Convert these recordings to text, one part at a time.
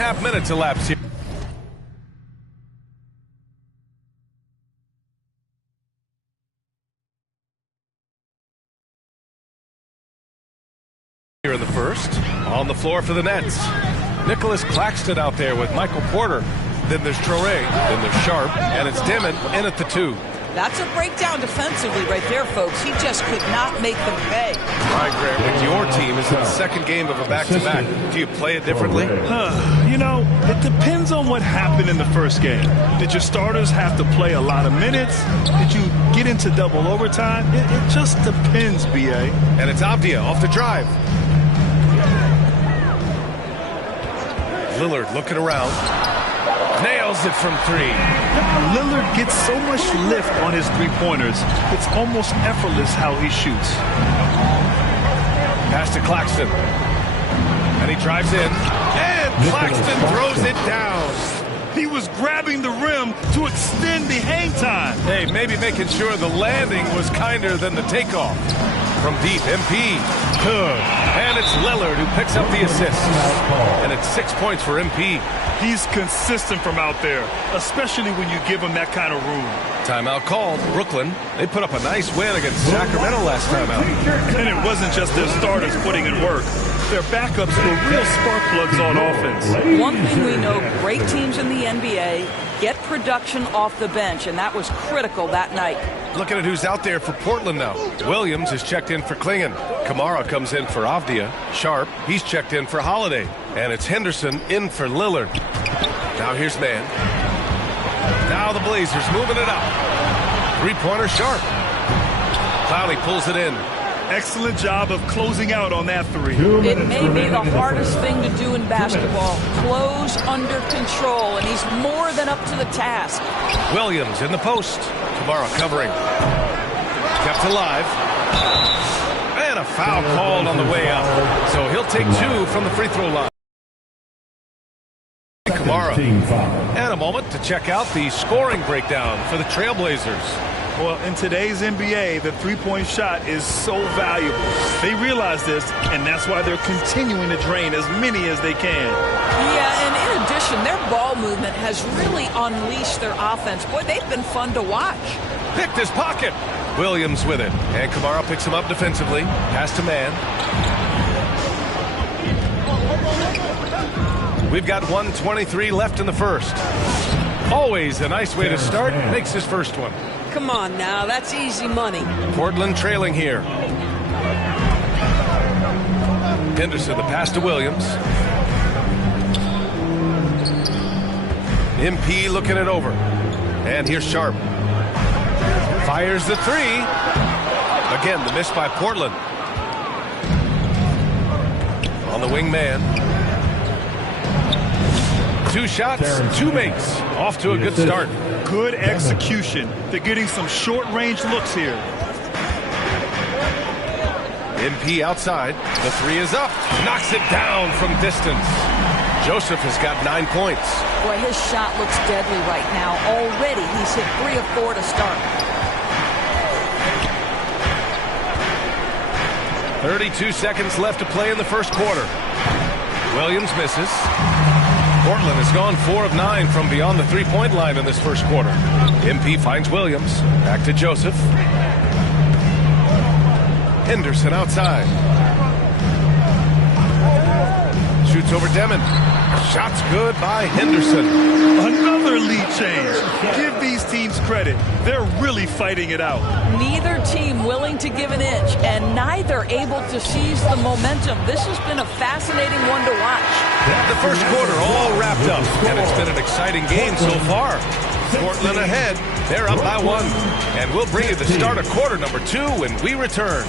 2.5 minutes elapsed here. Here in the first, on the floor for the Nets. Nicholas Claxton out there with Michael Porter. Then there's Traoré, then there's Sharp, and it's Dimon in at the 2. That's a breakdown defensively right there, folks. He just could not make them pay. All right, Grant, with your team is in the second game of a back-to-back. Do you play it differently? You know, it depends on what happened in the first game. Did your starters have to play a lot of minutes? Did you get into double overtime? It just depends, B.A. And it's Avdia off the drive. Lillard looking around. Nails it from 3. Lillard gets so much lift on his three-pointers. It's almost effortless how he shoots. Pass to Claxton. And he drives in. And Claxton throws it down. He was grabbing the rim to extend the hang time. Hey, maybe making sure the landing was kinder than the takeoff. From deep, MP. Good. And it's Lillard who picks up the assist. And it's 6 points for MP. He's consistent from out there, especially when you give him that kind of room. Timeout called. Brooklyn, they put up a nice win against Sacramento last time out. And it wasn't just their starters putting in work. Their backups were real spark plugs on offense. One thing we know, great teams in the NBA get production off the bench, and that was critical that night. Looking at who's out there for Portland now. Williams is checked in for Klingon. Kamara comes in for Avdia. Sharp, he's checked in for Holiday. And it's Henderson in for Lillard. Now here's Man. Now the Blazers moving it up. Three-pointer Sharp. Clowney pulls it in. Excellent job of closing out on that 3. It may be the hardest thing to do in basketball. Close under control, and he's more than up to the task. Williams in the post. Kamara covering. Kept alive. And a foul called on the way up. So he'll take 2 from the free throw line. Kamara. And a moment to check out the scoring breakdown for the Trailblazers. Well, in today's NBA, the three-point shot is so valuable. They realize this, and that's why they're continuing to drain as many as they can. Yeah, and in addition, their ball movement has really unleashed their offense. Boy, they've been fun to watch. Picked his pocket. Williams with it. And Kamara picks him up defensively. Pass to Man. We've got 1:23 left in the first. Always a nice way to start. Makes his first one. Come on now, that's easy money. Portland trailing here. Henderson, the pass to Williams. MP looking it over. And here's Sharp. Fires the 3. Again, the miss by Portland. On the wing man. 2 shots, 2 makes. Off to a good start. Good execution. They're getting some short-range looks here. MP outside. The 3 is up. Knocks it down from distance. Joseph has got 9 points. Boy, his shot looks deadly right now. Already, he's hit 3 of 4 to start. 32 seconds left to play in the first quarter. Williams misses. Portland has gone 4 of 9 from beyond the three-point line in this first quarter. MP finds Williams. Back to Joseph. Henderson outside. Shoots over Demon. Shot's good by Henderson. Another lead change. Give these teams credit. They're really fighting it out. Neither team willing to give an inch, and neither able to seize the momentum. This has been a fascinating one to watch. The first quarter all wrapped up, and it's been an exciting game so far. Portland ahead. They're up by 1. And we'll bring you the start of quarter number 2 when we return.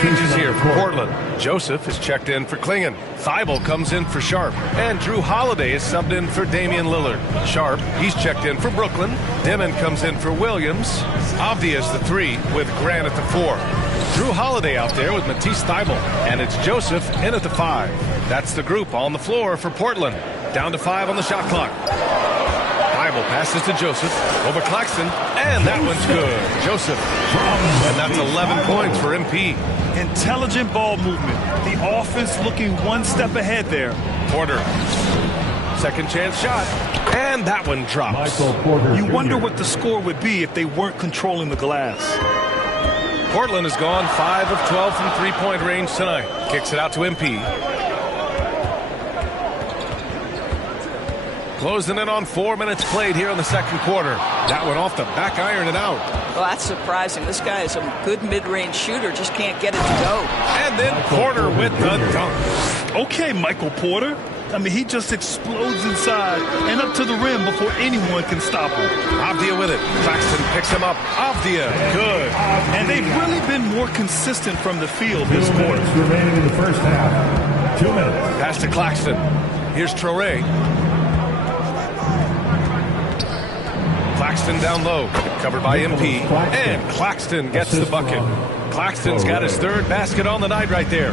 Changes here for Portland. Joseph is checked in for Klingon. Thibault comes in for Sharp. And Drew Holiday is subbed in for Damian Lillard. Sharp, he's checked in for Brooklyn. Demon comes in for Williams. Avdia is the 3 with Grant at the 4. Drew Holiday out there with Matisse Thibault. And it's Joseph in at the 5. That's the group on the floor for Portland. Down to 5 on the shot clock. Thibault passes to Joseph. Over Claxton. And that one's good. Joseph. And that's 11 points for MP. Intelligent ball movement. The offense looking one step ahead there. Porter. Second chance shot. And that one drops. You wonder what the score would be if they weren't controlling the glass. Portland has gone 5 of 12 from three-point range tonight. Kicks it out to MP. Closing in on 4 minutes played here in the second quarter. That one off the back iron and out. Well, that's surprising. This guy is a good mid-range shooter, just can't get it to go. And then Porter with the dunk. Okay, Michael Porter. I mean, he just explodes inside and up to the rim before anyone can stop him. Avdia with it. Claxton picks him up. Avdia, good. And they've really been more consistent from the field this quarter. Remaining in the first half. 2 minutes. Pass to Claxton. Here's Traore. Claxton down low, covered by MP, and Claxton gets the bucket. Claxton's got his third basket on the night right there.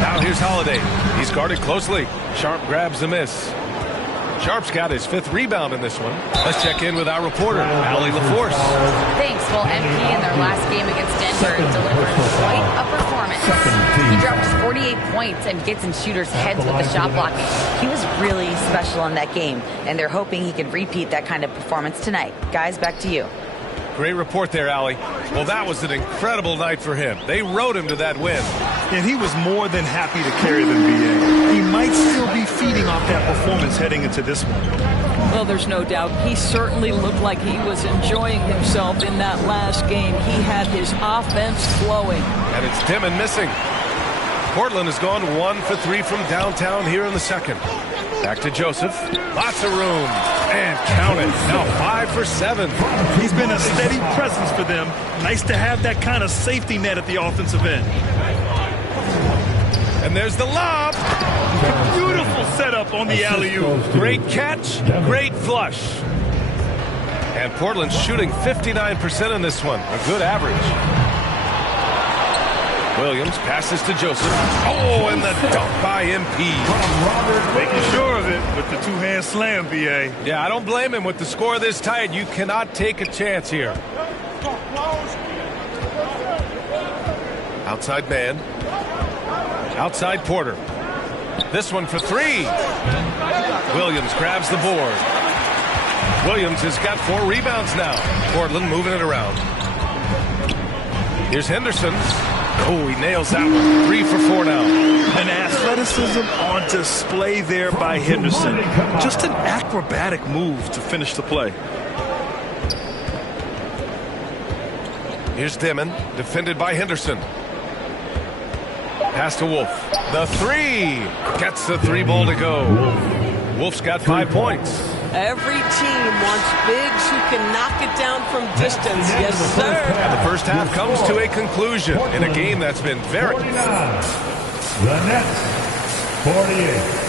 Now here's Holiday. He's guarded closely. Sharp grabs the miss. Sharp's got his 5th rebound in this one. Let's check in with our reporter, Allie LaForce. Thanks. Well, MP in their last game against Denver delivered quite a performance. He dropped 48 points and gets in shooters' heads with the shot blocking. He was really special in that game, and they're hoping he can repeat that kind of performance tonight. Guys, back to you. Great report there, Allie. Well, that was an incredible night for him. They rode him to that win. And he was more than happy to carry them, B.A. He might still be feeding off that performance heading into this one. Well, there's no doubt. He certainly looked like he was enjoying himself in that last game. He had his offense flowing. And it's Dimon missing. Portland has gone 1 for 3 from downtown here in the second. Back to Joseph. Lots of room. And count it. Now 5 for 7. He's been a steady presence for them. Nice to have that kind of safety net at the offensive end. And there's the lob. Beautiful setup on the alley-oop. Great catch. Great flush. And Portland's shooting 59% in this one. A good average. Williams passes to Joseph. Oh, and the dunk by MP. Making sure of it with the two-hand slam, B.A. Yeah, I don't blame him. With the score this tight, you cannot take a chance here. Outside man. Outside Porter. This one for 3. Williams grabs the board. Williams has got 4 rebounds now. Portland moving it around. Here's Henderson. Oh, he nails that one. 3 for 4 now. An athleticism on display there by Henderson. Just an acrobatic move to finish the play. Here's Dimon, defended by Henderson. Pass to Wolf. The 3. Gets the 3 ball to go. Wolf's got 5 points. Every team wants bigs who can knock it down from distance. Yes, sir. And the first half comes to a conclusion in a game that's been very... The Nets, 48.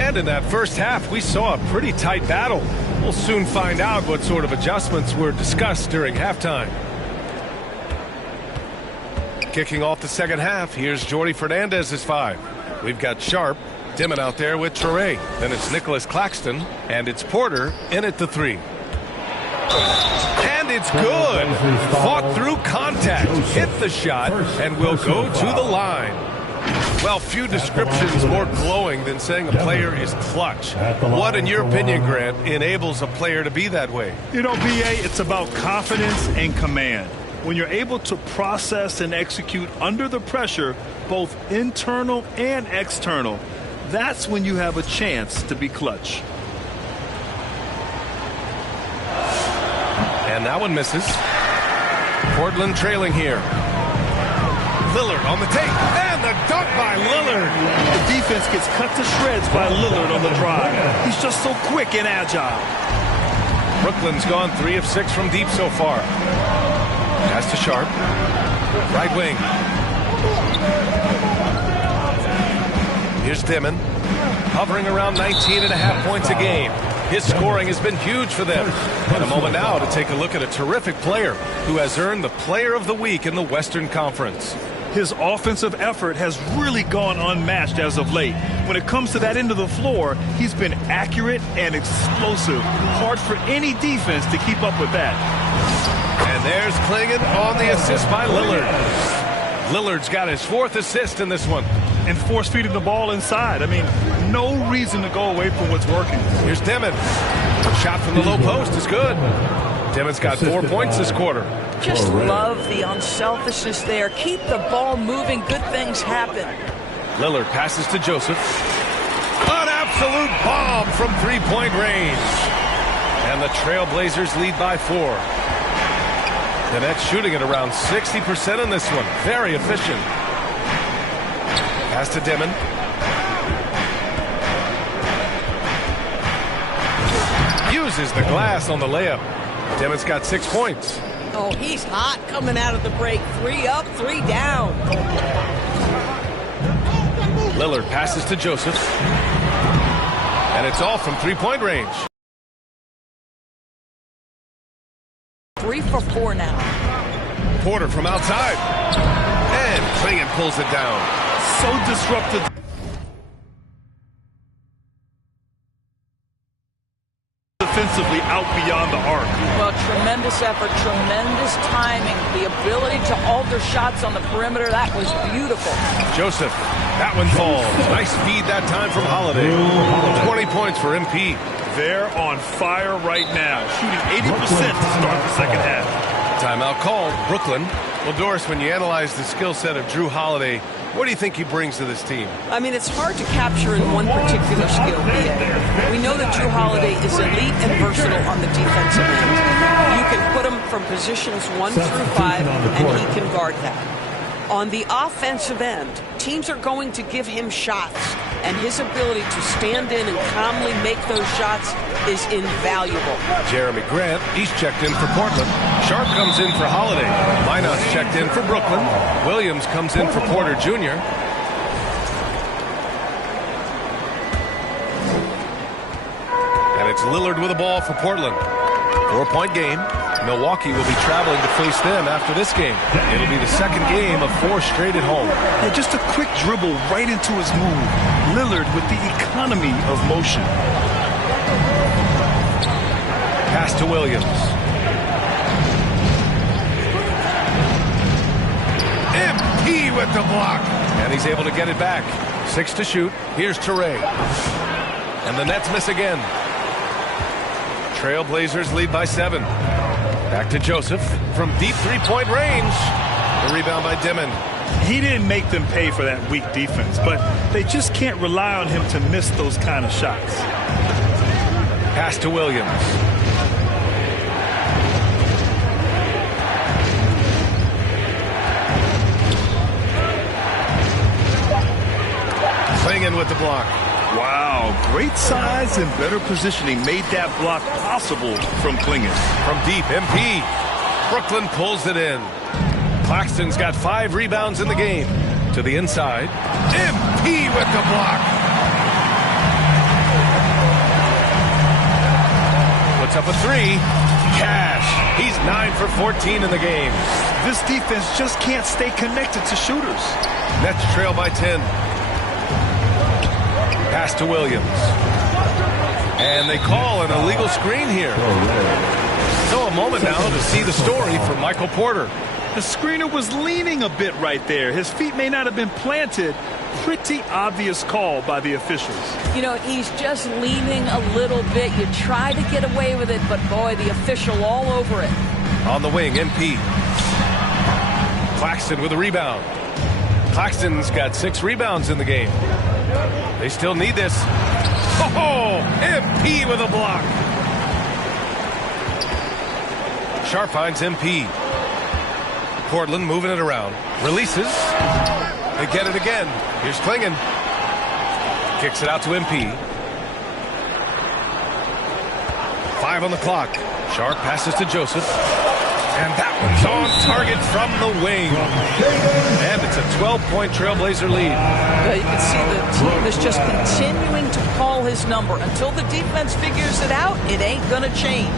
And in that first half, we saw a pretty tight battle. We'll soon find out what sort of adjustments were discussed during halftime. Kicking off the second half, here's Jordi Fernandez's 5. We've got Sharp, Dimon out there with Traore. Then it's Nicholas Claxton, and it's Porter in at the 3. And it's good. Fought through contact, hit the shot, and will go to the line. Well, few descriptions more glowing than saying a player is clutch. What, in your opinion, Grant, enables a player to be that way? You know, B.A., it's about confidence and command. When you're able to process and execute under the pressure, both internal and external, that's when you have a chance to be clutch. And that one misses. Portland trailing here. Lillard on the take, and the dunk by Lillard. The defense gets cut to shreds by Lillard on the drive. He's just so quick and agile. Brooklyn's gone 3 of 6 from deep so far. Pass to Sharp. Right wing. Here's Dimon, hovering around 19.5 points a game. His scoring has been huge for them. And a moment now to take a look at a terrific player who has earned the Player of the Week in the Western Conference. His offensive effort has really gone unmatched as of late. When it comes to that end of the floor, he's been accurate and explosive. Hard for any defense to keep up with that. And there's Clingan on the assist by Lillard. Lillard's got his 4th assist in this one. And force-feeding the ball inside. I mean, no reason to go away from what's working. Here's Dimon. Shot from the low post is good. Dimon's got 4 points this quarter. Just love the unselfishness there. Keep the ball moving. Good things happen. Lillard passes to Joseph. An absolute bomb from 3-point range. And the Trailblazers lead by 4. The Nets shooting at around 60% in this one. Very efficient. Pass to Dimon. Uses the glass on the layup. Dimon's got 6 points. Oh, he's hot coming out of the break. 3 up, 3 down. Lillard passes to Joseph. And it's all from 3-point range. 3 for 4 now. Porter from outside. And Clingan pulls it down. So disruptive. Defensively out beyond the arc. Well, tremendous effort, tremendous timing, the ability to alter shots on the perimeter. That was beautiful. Joseph, that one falls. Nice feed that time from Holiday. 20 points for MP. They're on fire right now, shooting 80% to start the second half. Timeout called. Brooklyn. Well, Doris, when you analyze the skill set of Drew Holiday, what do you think he brings to this team? I mean, it's hard to capture in one particular skill. We know that Drew Holiday is elite and versatile on the defensive end. You can put him from positions 1 through 5, and he can guard that. On the offensive end, teams are going to give him shots, and his ability to stand in and calmly make those shots is invaluable. Jeremy Grant, he's checked in for Portland. Sharp comes in for Holiday. Minot's checked in for Brooklyn. Williams comes in for Porter Jr. And it's Lillard with the ball for Portland. 4-point game. Milwaukee will be traveling to face them after this game. It'll be the second game of 4 straight at home. And just a quick dribble right into his move. Lillard with the economy of motion. Pass to Williams. MP with the block. And he's able to get it back. 6 to shoot. Here's Toure. And the Nets miss again. Trailblazers lead by 7. Back to Joseph from deep 3-point range. The rebound by Dimon. He didn't make them pay for that weak defense, but they just can't rely on him to miss those kind of shots. Pass to Williams. Clingan with the block. Wow, great size and better positioning made that block possible from Clingan. From deep, MP. Brooklyn pulls it in. Claxton's got 5 rebounds in the game. To the inside. MP with the block. Puts up a 3. Cash. He's 9 for 14 in the game. This defense just can't stay connected to shooters. Nets trail by 10. Pass to Williams. And they call an illegal screen here. So a moment now to see the story from Michael Porter. The screener was leaning a bit right there. His feet may not have been planted. Pretty obvious call by the officials. You know, he's just leaning a little bit. You try to get away with it, but boy, the official all over it. On the wing, MP. Claxton with a rebound. Claxton's got 6 rebounds in the game. They still need this. Oh, MP with a block. Sharp finds MP. Portland moving it around. Releases. They get it again. Here's Clingan. Kicks it out to MP. 5 on the clock. Sharp passes to Joseph. And that one's on target from the wing. And it's a 12-point Trailblazer lead. You can see the team is just continuing to call his number. Until the defense figures it out, it ain't going to change.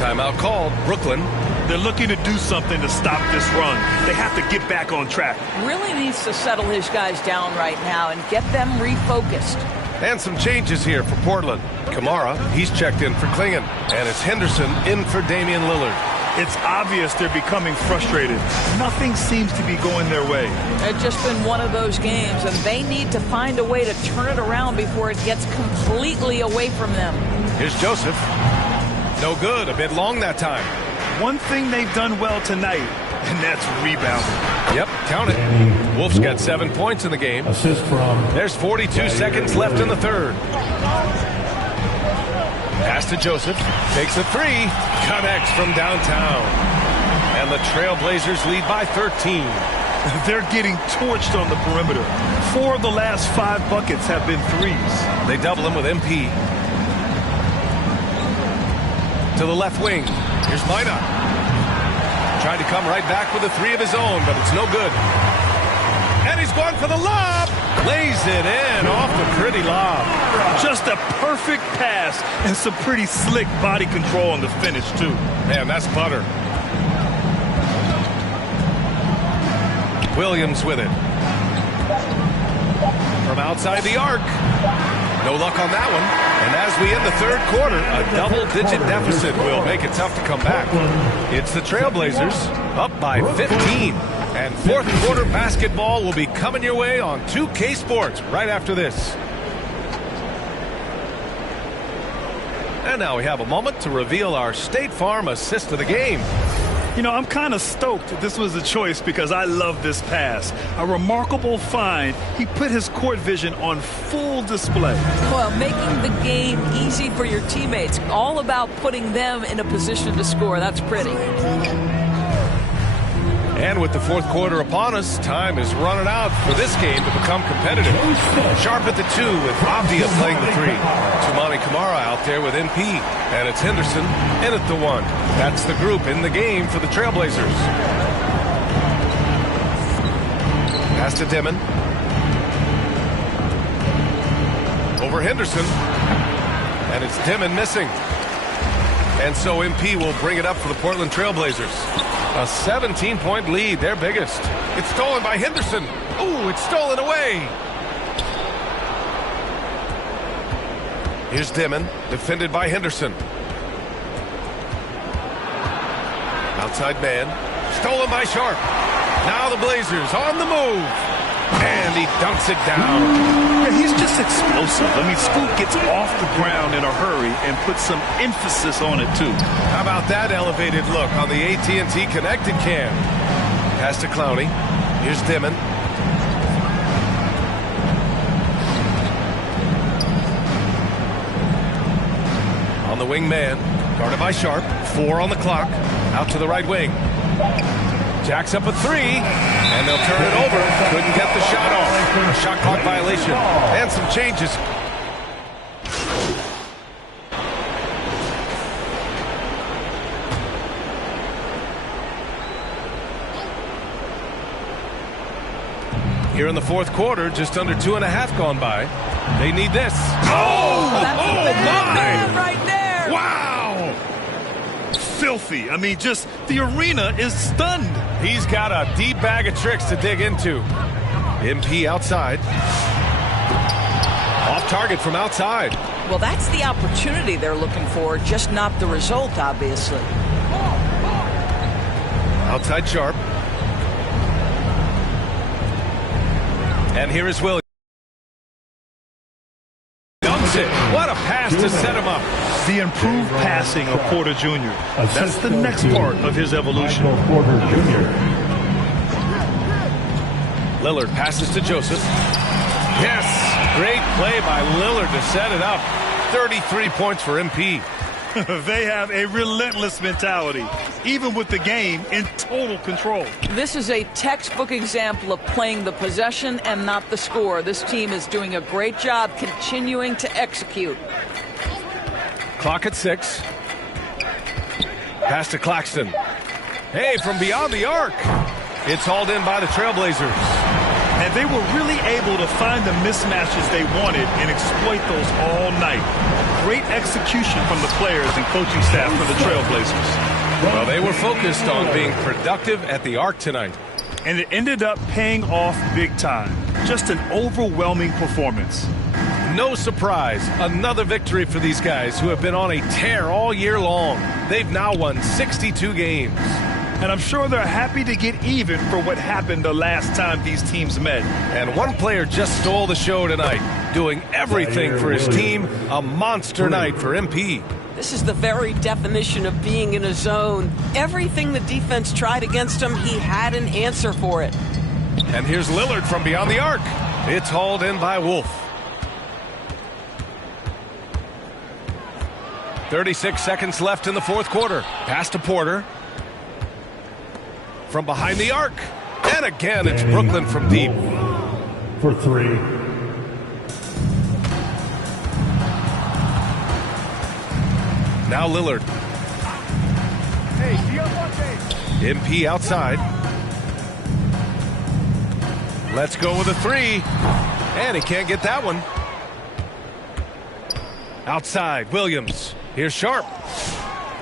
Timeout called. Brooklyn. They're looking to do something to stop this run. They have to get back on track. Really needs to settle his guys down right now and get them refocused. And some changes here for Portland. Kamara, he's checked in for Klingon. And it's Henderson in for Damian Lillard. It's obvious they're becoming frustrated. Nothing seems to be going their way. It's just been one of those games, and they need to find a way to turn it around before it gets completely away from them. Here's Joseph. No good. A bit long that time. One thing they've done well tonight, and that's rebounding. Yep, count it. Wolves got 7 points in the game. Assist from. There's 42 seconds left in the third. Pass to Joseph. Takes a three. Connects from downtown. And the Trailblazers lead by 13. They're getting torched on the perimeter. 4 of the last 5 buckets have been threes. They double him with MP. To the left wing. Here's Minot. Trying to come right back with a three of his own, but it's no good. And he's going for the lob. Lays it in off the pretty lob. Just a perfect pass and some pretty slick body control on the finish, too. Man, that's butter. Williams with it. From outside the arc. No luck on that one. And as we end the third quarter, a double-digit deficit will make it tough to come back. It's the Trailblazers up by 15. And fourth quarter basketball will be coming your way on 2K Sports right after this. And now we have a moment to reveal our State Farm assist of the game. You know, I'm kind of stoked this was a choice because I love this pass. A remarkable find. He put his court vision on full display. Well, making the game easy for your teammates. All about putting them in a position to score. That's pretty. And with the fourth quarter upon us, time is running out for this game to become competitive. Sharp at the 2 with Avdia playing the 3. Toumani Camara out there with MP. And it's Henderson in at the 1. That's the group in the game for the Trailblazers. Pass to Dimon. Over Henderson. And it's Dimon missing. And so MP will bring it up for the Portland Trailblazers. A 17-point lead, their biggest. It's stolen by Henderson. Ooh, it's stolen away. Here's Dimon, defended by Henderson. Outside man, stolen by Sharp. Now the Blazers on the move. And he dunks it down. Yeah, he's just explosive. I mean, Scoot gets off the ground in a hurry and puts some emphasis on it, too. How about that elevated look on the AT&T Connected Cam? Pass to Clowney. Here's Dimon. On the wing man, guarded by Sharp. 4 on the clock. Out to the right wing. Jacks up a 3, and they'll turn it over. Couldn't get the shot off. A shot clock violation. And some changes. Here in the fourth quarter, just under 2.5 gone by. They need this. That's right there. Wow! Filthy. I mean, just the arena is stunned. He's got a deep bag of tricks to dig into. MP outside. Off target from outside. Well, that's the opportunity they're looking for, just not the result, obviously. Outside Sharp. And here is Williams. Dunks it. What a pass to set him up. The improved passing of Porter Jr. That's the next part of his evolution. Porter Jr. Lillard passes to Joseph. Yes, great play by Lillard to set it up. 33 points for MP. They have a relentless mentality, even with the game in total control. This is a textbook example of playing the possession and not the score. This team is doing a great job continuing to execute. Clock at 6. Pass to Claxton. Hey, from beyond the arc. It's hauled in by the Trailblazers. And they were really able to find the mismatches they wanted and exploit those all night. Great execution from the players and coaching staff for the Trailblazers. Well, they were focused on being productive at the arc tonight. And it ended up paying off big time. Just an overwhelming performance. No surprise, another victory for these guys who have been on a tear all year long. They've now won 62 games. And I'm sure they're happy to get even for what happened the last time these teams met. And one player just stole the show tonight, doing everything for his team. A monster night for MP. This is the very definition of being in a zone. Everything the defense tried against him, he had an answer for it. And here's Lillard from beyond the arc. It's hauled in by Wolf. 36 seconds left in the fourth quarter. Pass to Porter. From behind the arc. And again, it's Brooklyn from deep. For three. Now Lillard. MP outside. Let's go with a three. And he can't get that one. Outside, Williams. Here's Sharp.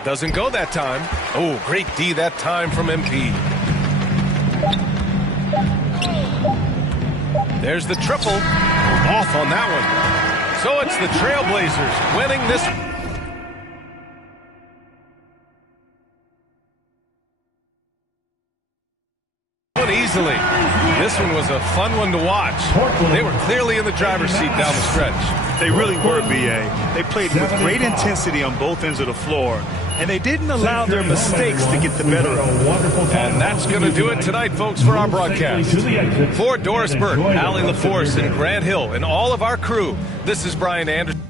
Doesn't go that time. Oh, great D that time from MP. There's the triple. Off on that one. So it's the Trailblazers winning this one easily. This one was a fun one to watch. They were clearly in the driver's seat down the stretch. They really were, B.A. They played with great intensity on both ends of the floor, and they didn't allow their mistakes to get the better of them. And that's going to do it tonight, folks, for our broadcast. For Doris Burke, Allie LaForce, and Grant Hill, and all of our crew, this is Brian Anderson.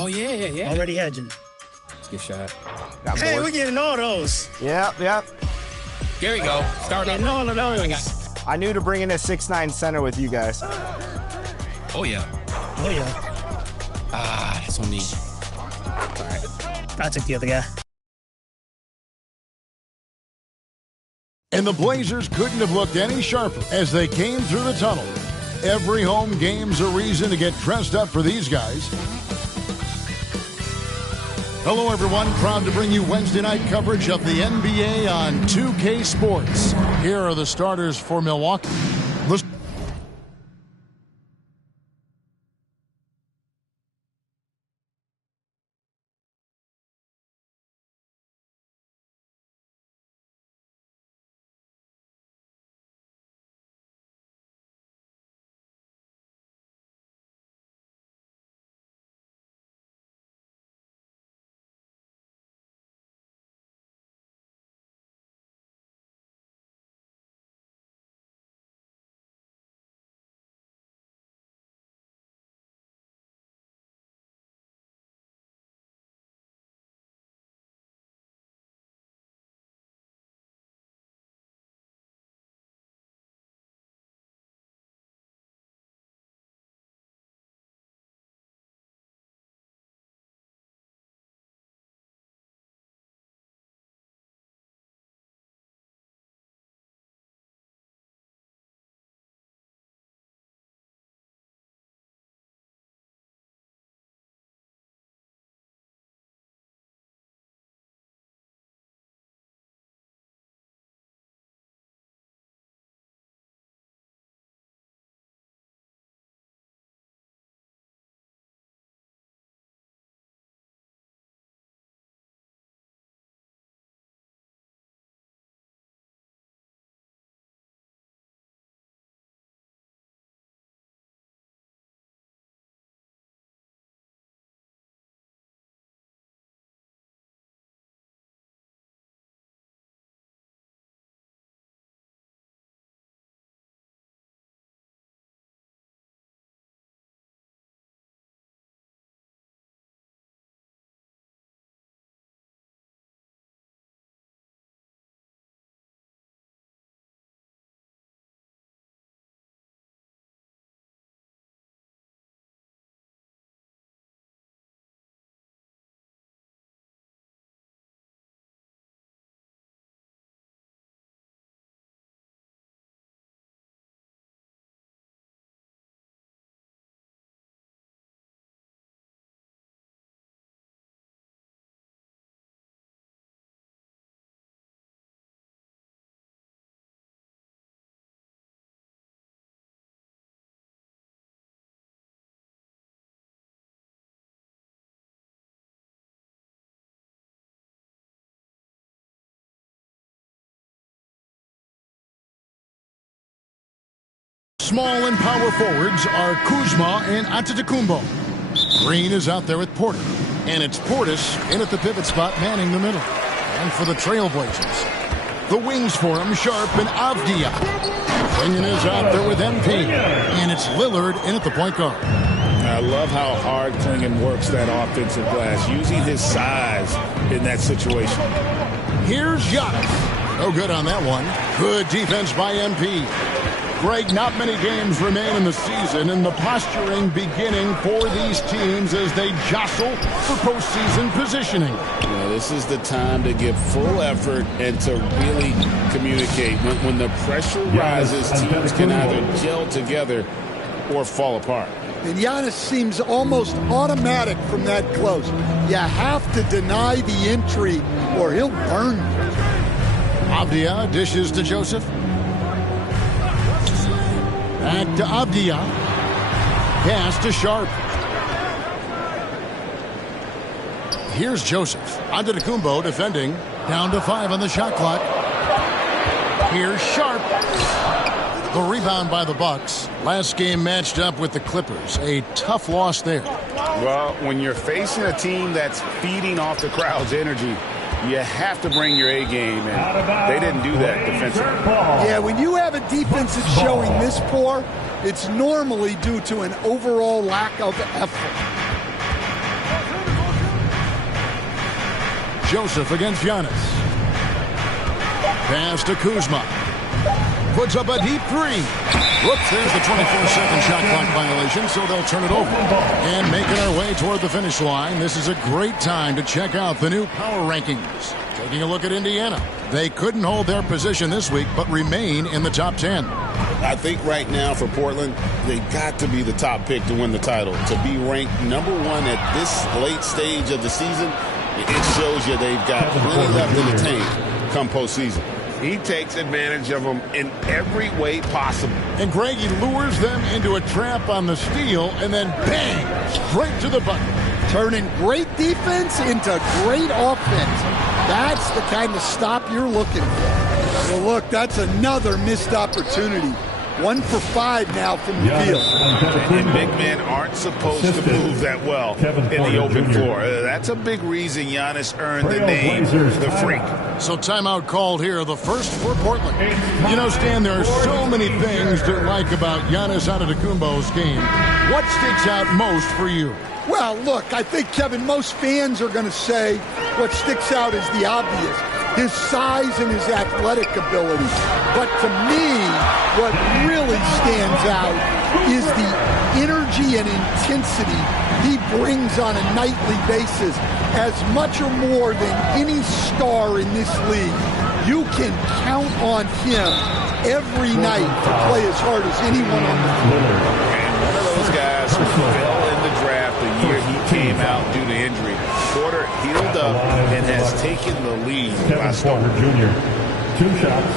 Oh, yeah. Already hedging. Good shot. Hey, we're getting all those. Yep. Here we go. Start up. Getting all of those. I knew to bring in a 6'9" center with you guys. Oh, yeah. Oh, yeah. Ah, that's on me. All right. I took the other guy. And the Blazers couldn't have looked any sharper as they came through the tunnel. Every home game's a reason to get dressed up for these guys. Hello, everyone. Proud to bring you Wednesday night coverage of the NBA on 2K Sports. Here are the starters for Milwaukee. Small and power forwards are Kuzma and Antetokounmpo. Green is out there with Porter. And it's Portis in at the pivot spot, manning the middle. And for the Trailblazers, the wings for him, Sharp and Avdia. Clingan is out there with MP. And it's Lillard in at the point guard. I love how hard Clingan works that offensive glass, using his size in that situation. Here's Giannis. No good on that one. Good defense by MP. Greg, not many games remain in the season, and the posturing beginning for these teams as they jostle for postseason positioning. Yeah, this is the time to give full effort and to really communicate. When the pressure rises, teams can either gel together or fall apart. And Giannis seems almost automatic from that close. You have to deny the entry or he'll burn you. Avdia dishes to Joseph. Back to Avdia. Pass to Sharp. Here's Joseph. Antetokounmpo defending. Down to 5 on the shot clock. Here's Sharp. The rebound by the Bucks. Last game matched up with the Clippers. A tough loss there. Well, when you're facing a team that's feeding off the crowd's energy, you have to bring your A game, and they didn't do that defensively. Yeah, when you have a defense that's showing this poor, it's normally due to an overall lack of effort. Joseph against Giannis. Pass to Kuzma. Puts up a deep three. Whoops, there's the 24-second shot clock violation, so they'll turn it over. And making our way toward the finish line, this is a great time to check out the new power rankings. Taking a look at Indiana. They couldn't hold their position this week, but remain in the top 10. I think right now for Portland, they got to be the top pick to win the title. To be ranked number 1 at this late stage of the season, it shows you they've got plenty left in the tank come postseason. He takes advantage of them in every way possible. And Greg, he lures them into a trap on the steal, and then bang, straight to the bucket. Turning great defense into great offense. That's the kind of stop you're looking for. Well, look, that's another missed opportunity. 1 for 5 now from the field. And big men aren't supposed to move that well in the open floor. That's a big reason Giannis earned the name the Freak. So timeout called here, the first for Portland. You know, Stan, there are so many things to like about Giannis Antetokounmpo's game. What sticks out most for you? Well, look, I think, Kevin, most fans are going to say what sticks out is the obvious. His size and his athletic ability. But to me, what really stands out is the energy and intensity he brings on a nightly basis, as much or more than any star in this league. You can count on him every night to play as hard as anyone on the floor. And one of those guys who fell in the draft the year he came out due to injury. Porter healed up and has taken the lead by storm. Jr. 2 shots.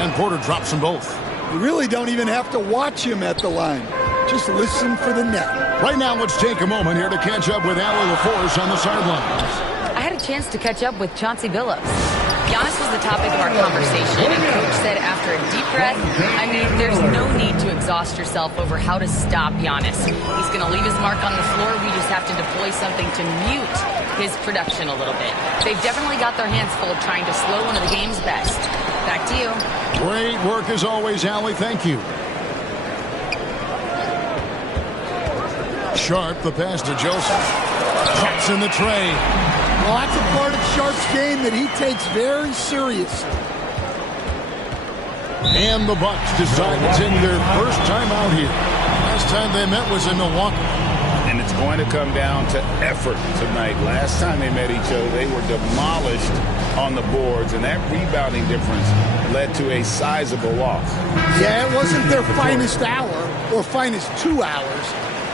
And Porter drops them both. You really don't even have to watch him at the line. Just listen for the net. Right now, let's take a moment here to catch up with Allie LaForce on the sidelines. I had a chance to catch up with Chauncey Billups. Giannis was the topic of our conversation, and Coach said after a deep breath, I mean, there's no need to exhaust yourself over how to stop Giannis. He's going to leave his mark on the floor. We just have to deploy something to mute his production a little bit. They've definitely got their hands full trying to slow one of the game's best. Back to you. Great work as always, Allie. Thank you. Sharp, the pass to Joseph. Cuts in the tray. Well, that's a part of Sharp's game that he takes very seriously. And the Bucks decide to take their first time out here. Last time they met was in Milwaukee. And it's going to come down to effort tonight. Last time they met each other, they were demolished on the boards, and that rebounding difference led to a sizable loss. Yeah, it wasn't their finest hour or finest 2 hours.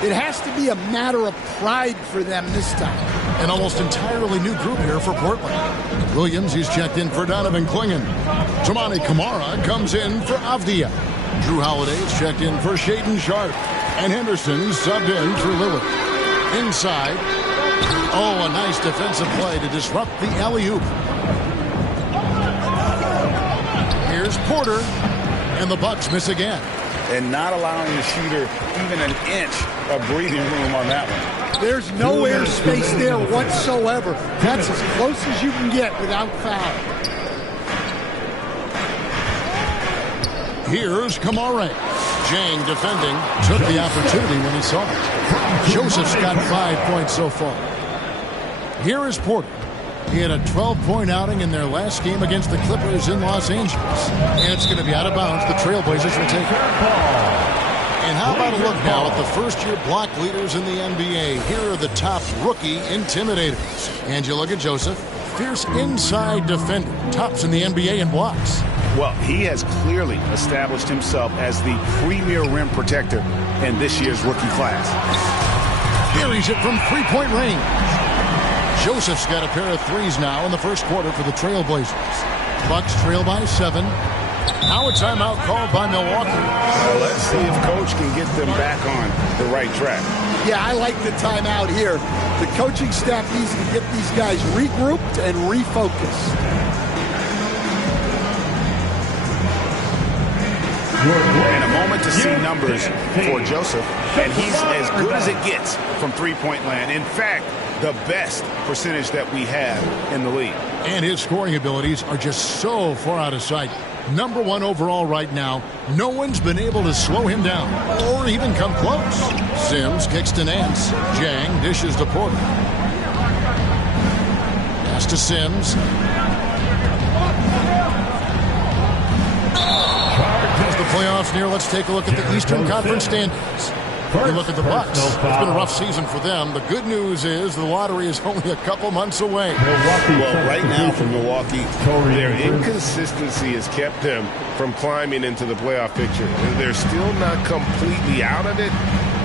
It has to be a matter of pride for them this time. An almost entirely new group here for Portland. Williams, he's checked in for Donovan Clingan. Toumani Camara comes in for Avdia. Drew Holiday is checked in for Shaedon Sharpe. And Henderson subbed in for Lillard. Inside. Oh, a nice defensive play to disrupt the alley-oop. Here's Porter. And the Bucks miss again. And not allowing the shooter even an inch of breathing room on that one. There's no air space there whatsoever. That's as close as you can get without foul. Here's Camara. Jang defending. Took the opportunity when he saw it. Joseph's got 5 points so far. Here is Porter. He had a 12-point outing in their last game against the Clippers in Los Angeles. And it's going to be out of bounds. The Trailblazers will take it. And how about a look now at the first-year block leaders in the NBA? Here are the top rookie intimidators. And you look at Joseph, fierce inside defender, tops in the NBA in blocks. Well, he has clearly established himself as the premier rim protector in this year's rookie class. Buries it from three-point range. Joseph's got a pair of threes now in the first quarter for the Trailblazers. Bucks trail by 7. Now a timeout called by Milwaukee. Well, let's see if Coach can get them back on the right track. Yeah, I like the timeout here. The coaching staff needs to get these guys regrouped and refocused. And a moment to see numbers for Joseph, and he's as good as it gets from three-point land. In fact, the best percentage that we have in the league. And his scoring abilities are just so far out of sight. Number 1 overall right now. No one's been able to slow him down or even come close. Sims kicks to Nance. Jang dishes to Porter. to Sims. As the playoffs near, let's take a look at the Eastern Conference standings. We look at the Bucks. It's been a rough season for them. The good news is the lottery is only a couple months away. Well, right now for Milwaukee, their inconsistency has kept them from climbing into the playoff picture. They're still not completely out of it,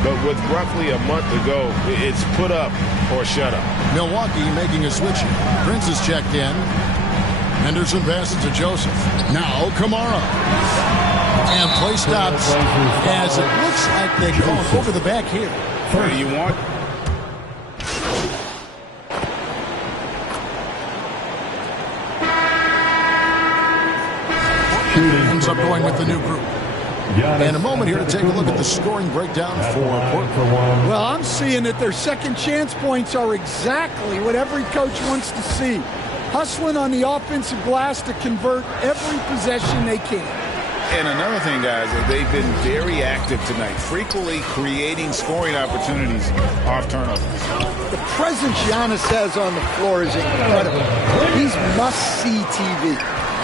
but with roughly a month to go, it's put up or shut up. Milwaukee making a switch. Prince is checked in. Henderson passes to Joseph. Now Kamara. And play stops as it looks like they go over the back here. What do you want? Ends up going with the new group. And a moment here to take a look at the scoring breakdown for Portland. Well, I'm seeing that their second chance points are exactly what every coach wants to see. Hustling on the offensive glass to convert every possession they can. And another thing, guys, they've been very active tonight, frequently creating scoring opportunities off turnovers. The presence Giannis has on the floor is incredible. He's must-see TV.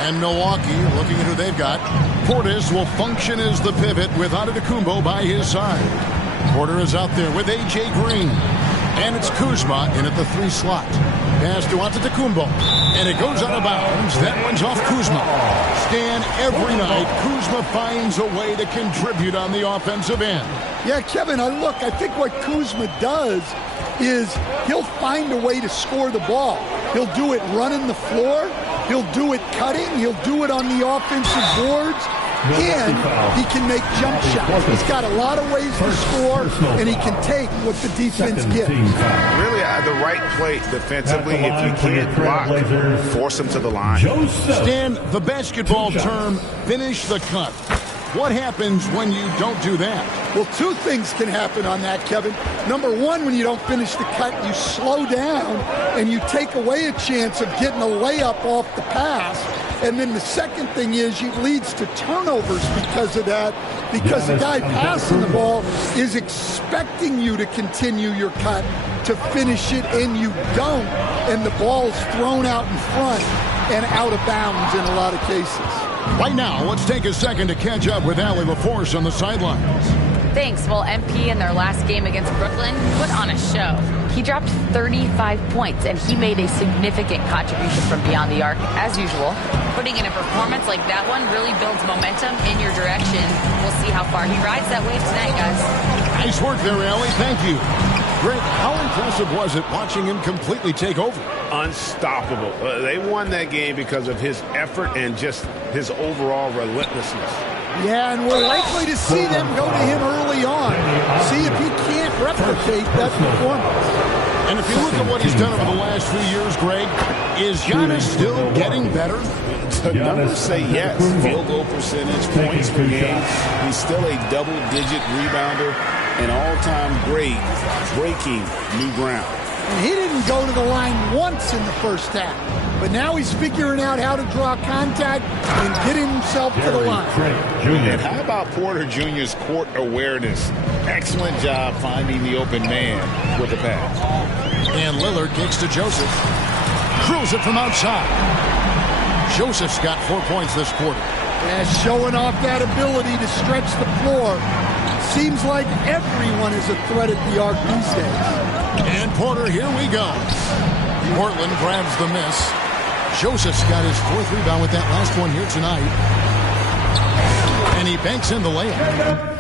And Milwaukee, looking at who they've got, Portis will function as the pivot with Antetokounmpo by his side. Porter is out there with A.J. Green. And it's Kuzma in at the 3 slot. Pass to Antetokounmpo. And it goes out of bounds. That one's off Kuzma. Stan, every night, Kuzma finds a way to contribute on the offensive end. Yeah, Kevin, I think what Kuzma does is he'll find a way to score the ball. He'll do it running the floor. He'll do it cutting. He'll do it on the offensive boards. And he can make jump shots. He's got a lot of ways to score, and he can take what the defense gives. Really, the right play defensively. If you can't block, force him to the line. Stan, the basketball term, finish the cut. What happens when you don't do that? Well, two things can happen on that, Kevin. Number one, when you don't finish the cut, you slow down and you take away a chance of getting a layup off the pass. And then the second thing is it leads to turnovers because of that, because the guy passing the ball is expecting you to continue your cut to finish it, and you don't, and the ball's thrown out in front and out of bounds in a lot of cases. Right now, let's take a second to catch up with Allie LaForce on the sidelines. Thanks. Well, MP in their last game against Brooklyn put on a show. He dropped 35 points, and he made a significant contribution from beyond the arc, as usual. Putting in a performance like that one really builds momentum in your direction. We'll see how far he rides that wave tonight, guys. Nice work there, Allie. Thank you. Greg, how impressive was it watching him completely take over? Unstoppable. They won that game because of his effort and just his overall relentlessness. Yeah, and we're likely to see them go to him early on. See if he can't replicate that performance. And if you look at what he's done over the last few years, Greg, is Giannis still getting better? The numbers say yes. Field goal percentage, points per game. He's still a double-digit rebounder, an all-time great, breaking new ground. And he didn't go to the line once in the first half. But now he's figuring out how to draw contact and get himself to the line. And how about Porter Jr.'s court awareness? Excellent job finding the open man with the pass. And Lillard kicks to Joseph. Drills it from outside. Joseph's got 4 points this quarter. Yeah, showing off that ability to stretch the floor. Seems like everyone is a threat at the arc these days. And Porter, here we go. Portland grabs the miss. Joseph's got his 4th rebound with that last one here tonight. And he banks in the layup.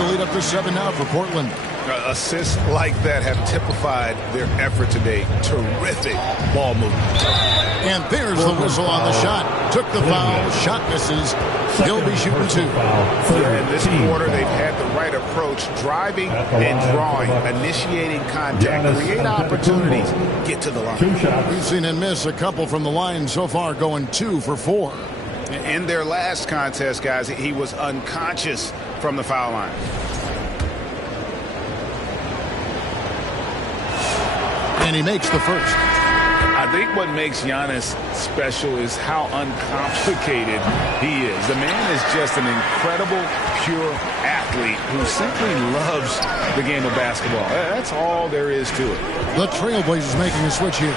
the lead up to 7 now for Portland. Assists like that have typified their effort today. Terrific ball movement. And there's the whistle on the shot. Took the foul. Shot misses. He'll be shooting 2. In this quarter, they've had the right approach, driving and drawing, initiating contact, create opportunities, get to the line. We've seen him miss a couple from the line so far, going 2 for 4. In their last contest, guys, he was unconscious from the foul line. And he makes the first. I think what makes Giannis special is how uncomplicated he is. The man is just an incredible, pure athlete who simply loves the game of basketball. That's all there is to it. The Trailblazers making a switch here.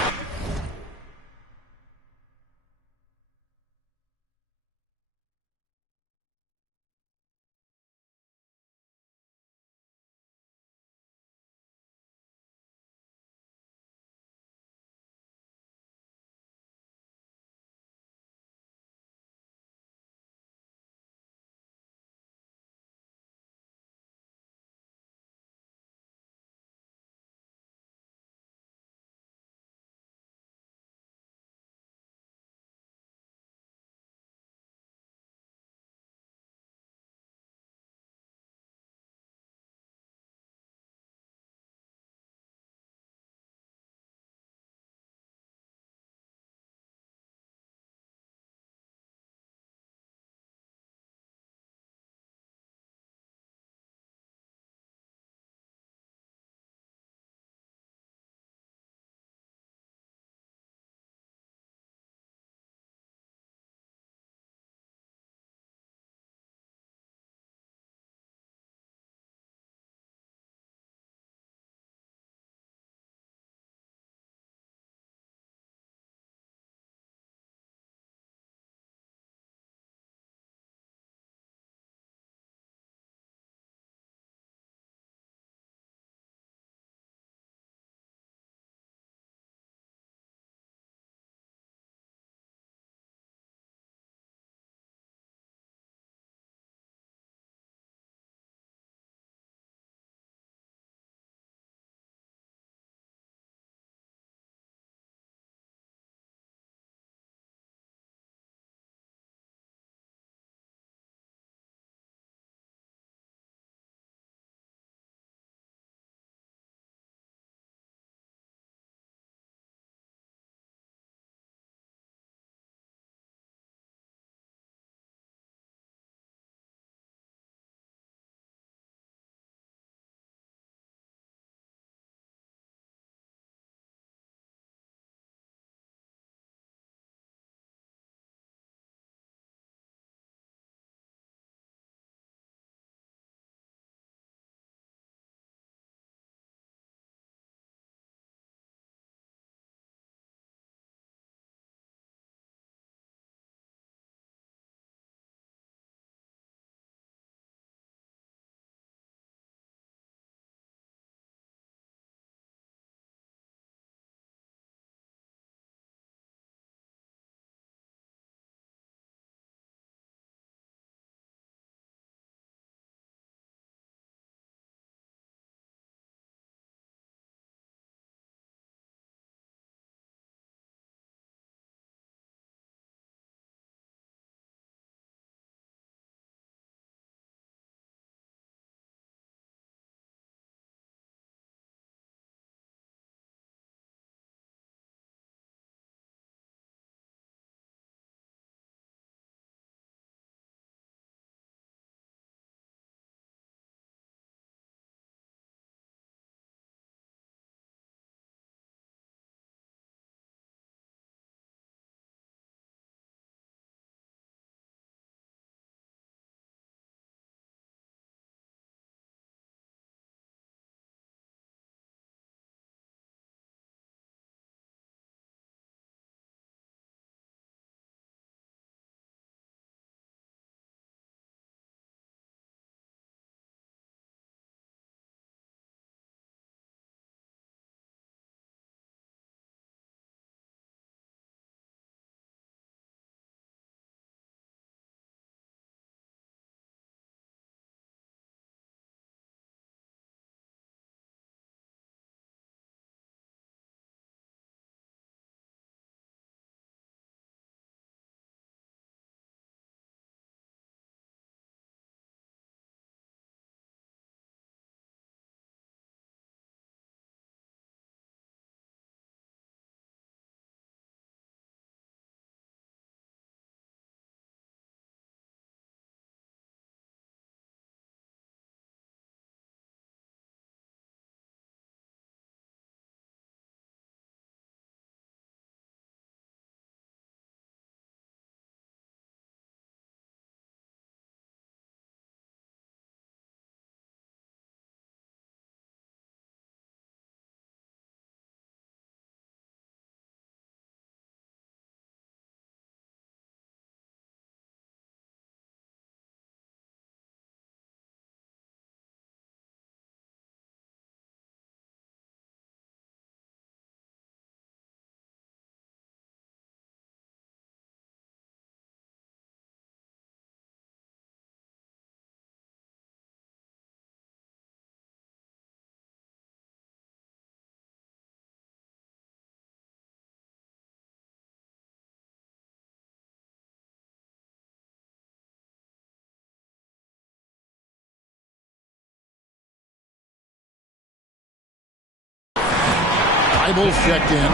Thybulle's checked in.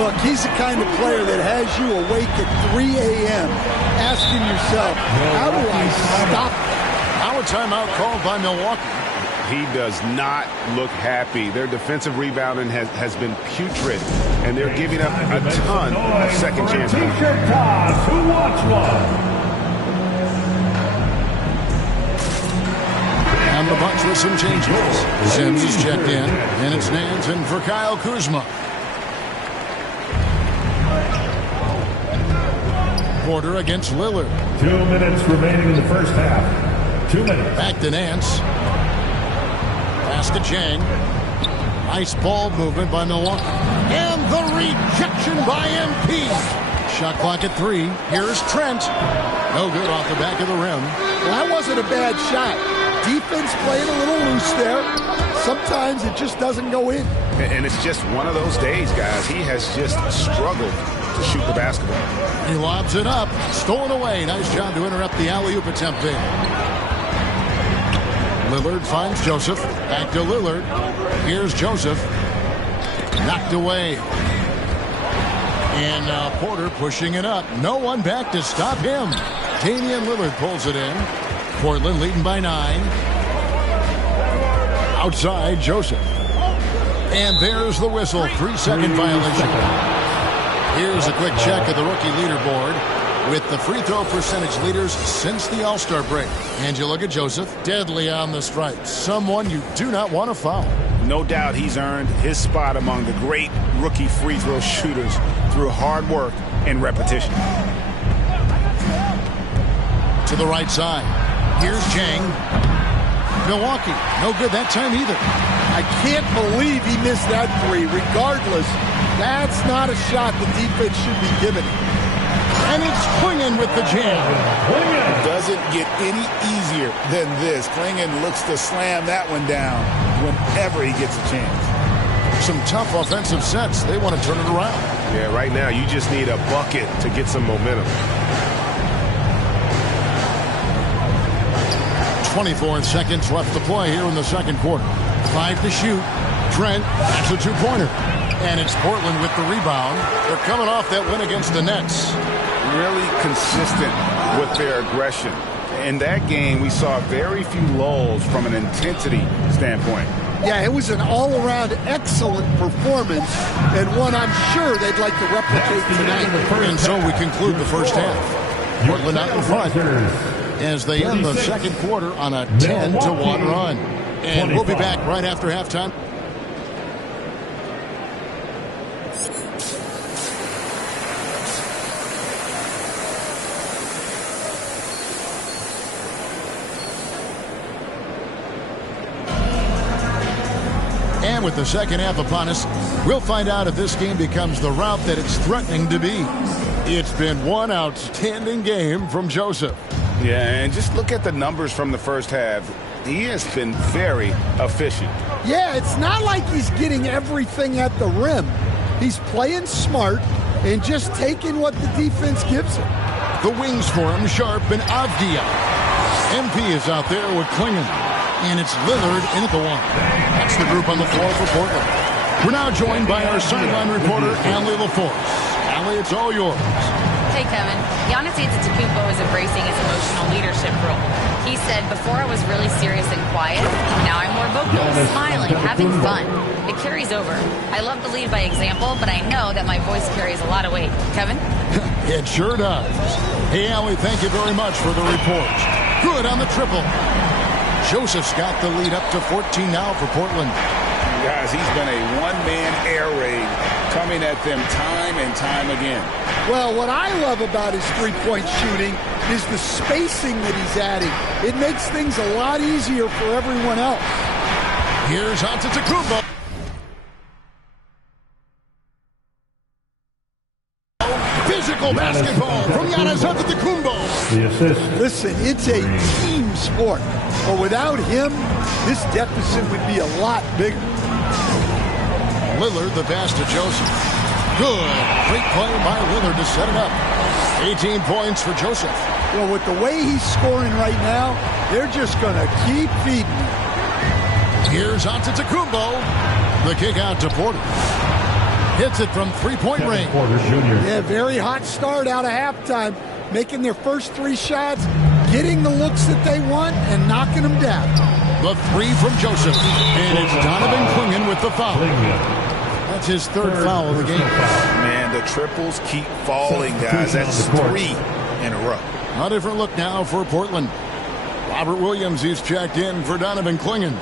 Look, he's the kind of player that has you awake at 3 a.m. asking yourself, how do I stop that? Now a timeout called by Milwaukee. He does not look happy. Their defensive rebounding has been putrid, and they're giving up a ton of second chance points. T-shirt toss. Who wants one? And the Bucks with some changes. Sims is checked in, and it's Nance in for Kyle Kuzma. Porter against Lillard. 2 minutes remaining in the first half. 2 minutes. Back to Nance. Pass to Chang. Nice ball movement by Milwaukee. And the rejection by MP. Shot clock at 3. Here's Trent. No good off the back of the rim. Well, that wasn't a bad shot. Defense playing a little loose there. Sometimes it just doesn't go in. And it's just one of those days, guys. He has just struggled to shoot the basketball. He lobs it up. Stolen away. Nice job to interrupt the alley-oop attempt there. Lillard finds Joseph. Back to Lillard. Here's Joseph. Knocked away. And now Porter pushing it up. No one back to stop him. Damian Lillard pulls it in. Portland leading by 9. Outside, Joseph. And there's the whistle. 3-second violation. Here's a quick check of the rookie leaderboard with the free throw percentage leaders since the All-Star break. And you look at Joseph, deadly on the strike. Someone you do not want to foul. No doubt he's earned his spot among the great rookie free throw shooters through hard work and repetition. To the right side. Here's Chang. Milwaukee, no good that time either. I can't believe he missed that 3. Regardless, that's not a shot the defense should be giving him. And it's Klingon with the jam. It doesn't get any easier than this. Klingon looks to slam that one down whenever he gets a chance. Some tough offensive sets. They want to turn it around. Yeah, right now you just need a bucket to get some momentum. 24 seconds left to play here in the second quarter. 5 to shoot. Trent, that's a 2-pointer. And it's Portland with the rebound. They're coming off that win against the Nets. Really consistent with their aggression. In that game, we saw very few lulls from an intensity standpoint. Yeah, it was an all-around excellent performance, and one I'm sure they'd like to replicate tonight. And so we conclude the first half. Portland out in front as they end the second quarter on a 10-1 run. And we'll be back right after halftime. And with the second half upon us, we'll find out if this game becomes the route that it's threatening to be. It's been one outstanding game from Joseph. Yeah, and just look at the numbers from the first half. He has been very efficient. Yeah, it's not like he's getting everything at the rim. He's playing smart and just taking what the defense gives him. The wings for him, Sharp and Avdia. MP is out there with Klingon. And it's Lillard in at the 1. That's the group on the floor for Portland. We're now joined by our sideline reporter, Allie LaForce. Allie, it's all yours. Hey, Kevin. Giannis Antetokounmpo is embracing his emotional leadership role. He said, before I was really serious and quiet, now I'm more vocal, smiling, having fun. It carries over. I love to lead by example, but I know that my voice carries a lot of weight. Kevin? It sure does. Hey, Allie, thank you very much for the report. Good on the triple. Joseph's got the lead up to 14 now for Portland. Guys, he's been a one-man air raid coming at them time and time again. Well, what I love about his three-point shooting is the spacing that he's adding. It makes things a lot easier for everyone else. Here's Antetokounmpo. Physical basketball from Giannis Antetokounmpo. The assist. Listen, it's a team sport. But without him, this deficit would be a lot bigger. Lillard, the pass to Joseph. Good. Great play by Lillard to set it up. 18 points for Joseph. Well, with the way he's scoring right now, they're just going to keep feeding him. Here's Antetokounmpo. The kick out to Porter. Hits it from three-point range. Yeah, very hot start out of halftime. Making their first 3 shots, getting the looks that they want, and knocking them down. The 3 from Joseph. And it's Donovan Clingan with the foul. That's his 3rd foul of the game. Man, the triples keep falling, guys. That's 3 in a row. A different look now for Portland. Robert Williams is checked in for Donovan Clingan.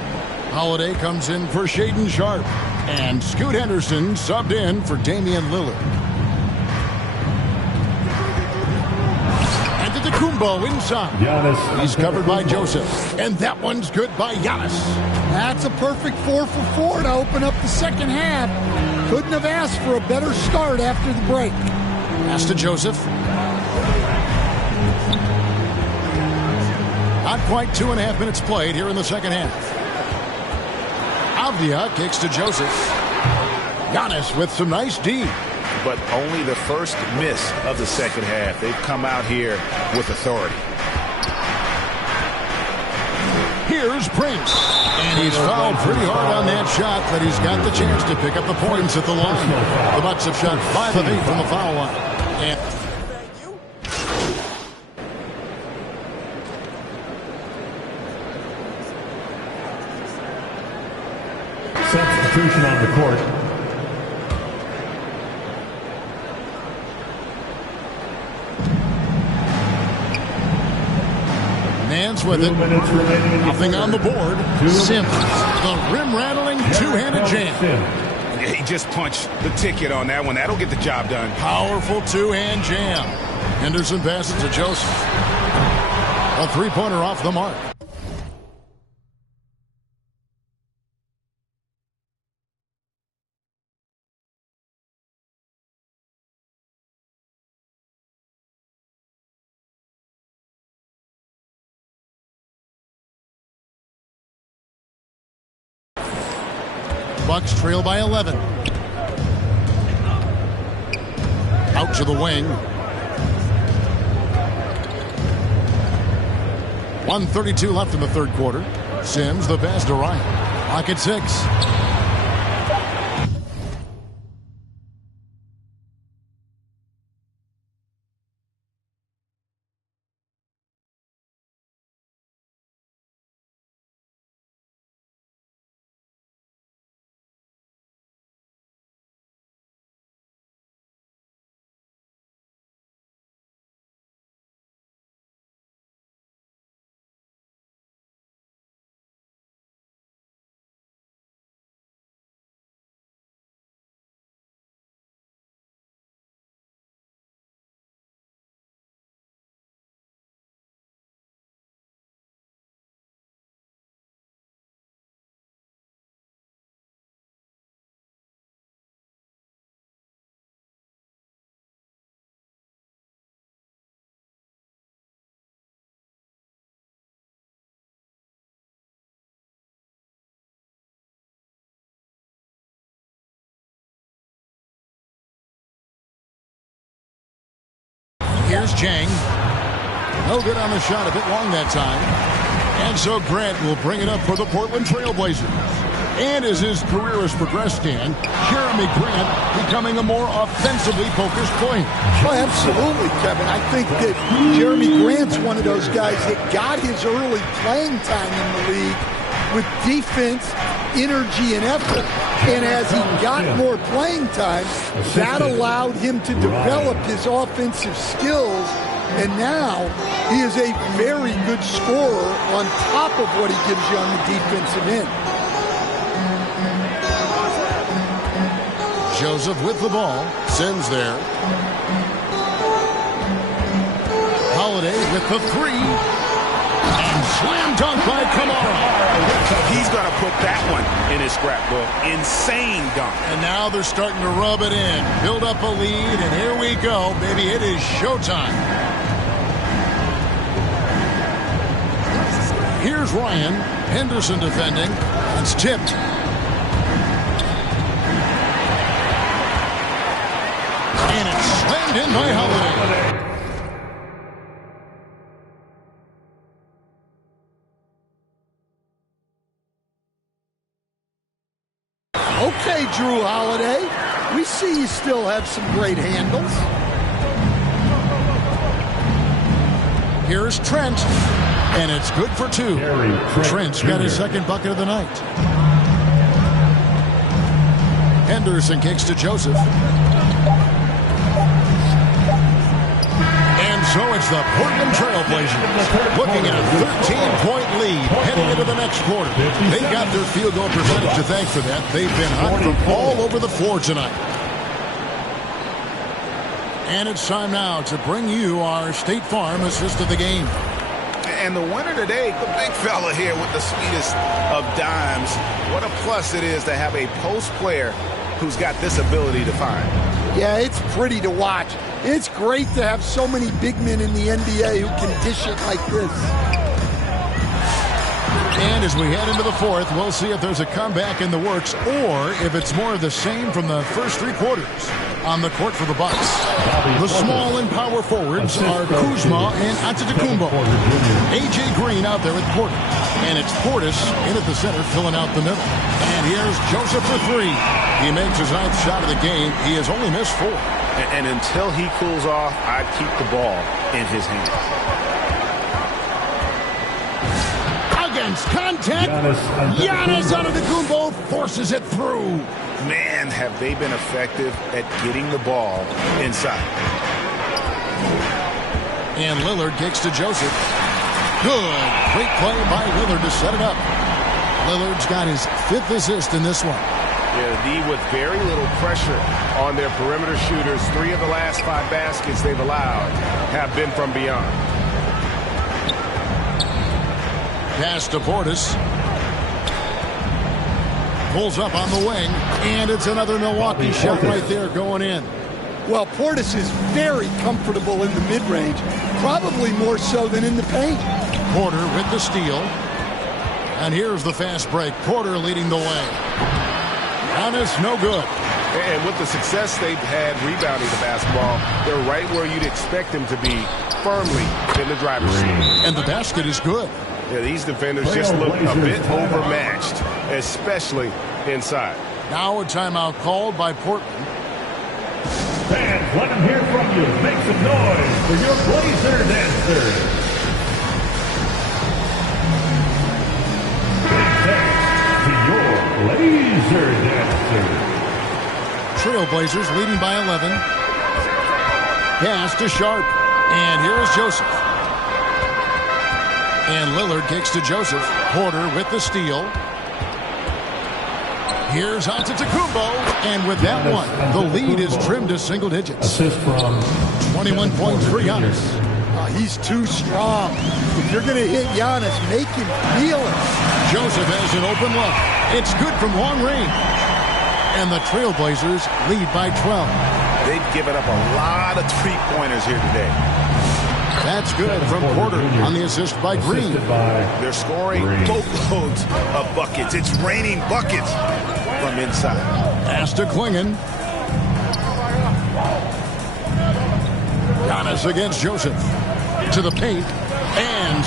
Holiday comes in for Shaedon Sharpe. And Scoot Henderson subbed in for Damian Lillard. And Antetokounmpo inside. He's covered by Joseph. And that one's good by Giannis. That's a perfect 4 for 4 to open up the second half. Couldn't have asked for a better start after the break. Pass to Joseph. Not quite 2.5 minutes played here in the second half. Avdia kicks to Joseph. Giannis with some nice D. But only the first miss of the second half. They've come out here with authority. Here's Prince. And he's fouled pretty hard on that shot, but he's got the chance to pick up the points at the line. The Bucks have shot 5 of 8 from the foul line. And substitution on the court. Nance with it. Nothing on the board. Sims. The rim-rattling two-handed jam. Yeah, he just punched the ticket on that one. That'll get the job done. Powerful two-hand jam. Henderson passes to Joseph. A three-pointer off the mark. Bucks trail by 11. Out to the wing. 1:32 left in the third quarter. Sims the pass to Ryan. Clock at 6. Here's Chang. No good on the shot, a bit long that time. And so Grant will bring it up for the Portland Trail Blazers. And as his career has progressed, Dan, Jeremy Grant becoming a more offensively focused player. Oh, absolutely, Kevin. I think that Jeremy Grant's one of those guys that got his early playing time in the league with defense, energy, and effort. And as he got more playing time, that allowed him to develop his offensive skills. And now he is a very good scorer on top of what he gives you on the defensive end. Joseph with the ball. Sims there. Holiday with the 3. And slam dunk by Kamara. He's going to put that one in his scrapbook. Insane dunk. And now they're starting to rub it in. Build up a lead, and here we go. Baby, it is showtime. Here's Ryan. Henderson defending. It's tipped. And it's slammed in by Holiday. Okay, Drew Holiday. We see you still have some great handles. Here's Trent, and it's good for 2. Trent's got his second bucket of the night. Henderson kicks to Joseph. And so it's the Portland Trailblazers looking at a 13-point lead heading into the next quarter. They got their field goal percentage to thank for that. They've been hot from all over the floor tonight. And it's time now to bring you our State Farm assist of the game. And the winner today, the big fella here with the sweetest of dimes. What a plus it is to have a post player who's got this ability to find. Yeah, it's pretty to watch. It's great to have so many big men in the NBA who can dish it like this. And as we head into the fourth, we'll see if there's a comeback in the works or if it's more of the same from the first 3 quarters. On the court for the Bucks, the small and power forwards are Kuzma and Antetokounmpo. A.J. Green out there with Porter. And it's Portis in at the center, filling out the middle. And here's Joseph for 3. He makes his 9th shot of the game. He has only missed 4. And until he cools off, I'd keep the ball in his hand. Against contact, Giannis Antetokounmpo forces it through. Man, have they been effective at getting the ball inside. And Lillard kicks to Joseph. Good. Great play by Lillard to set it up. Lillard's got his 5th assist in this one. Yeah, the D with very little pressure on their perimeter shooters. 3 of the last 5 baskets they've allowed have been from beyond. Pass to Portis. Pulls up on the wing, and it's another Milwaukee shot right there going in. Well, Portis is very comfortable in the mid-range, probably more so than in the paint. Porter with the steal. And here's the fast break. Porter leading the way. Giannis, no good. And with the success they've had rebounding the basketball, they're right where you'd expect them to be, firmly in the driver's seat. And the basket is good. Yeah, these defenders just look a bit overmatched, especially inside. Now a timeout called by Portland. Fans, let them hear from you. Make some noise for your Blazer dancers. Big thanks to your Blazer dancers. Trailblazers leading by 11. Pass to Sharp. And here is Joseph. And Lillard kicks to Joseph. Porter with the steal. Here's Antetokounmpo. And with that one, the lead is trimmed to single digits. Assist from 21 points for Giannis. He's too strong. If you're going to hit Giannis, make him feel it. Joseph has an open look. It's good from long range. And the Trailblazers lead by 12. They've given up a lot of three-pointers here today. That's good from Porter on the assist by Green. They're scoring boatloads of buckets. It's raining buckets from inside. Pass to Klingon. Giannis against Joseph. To the paint. And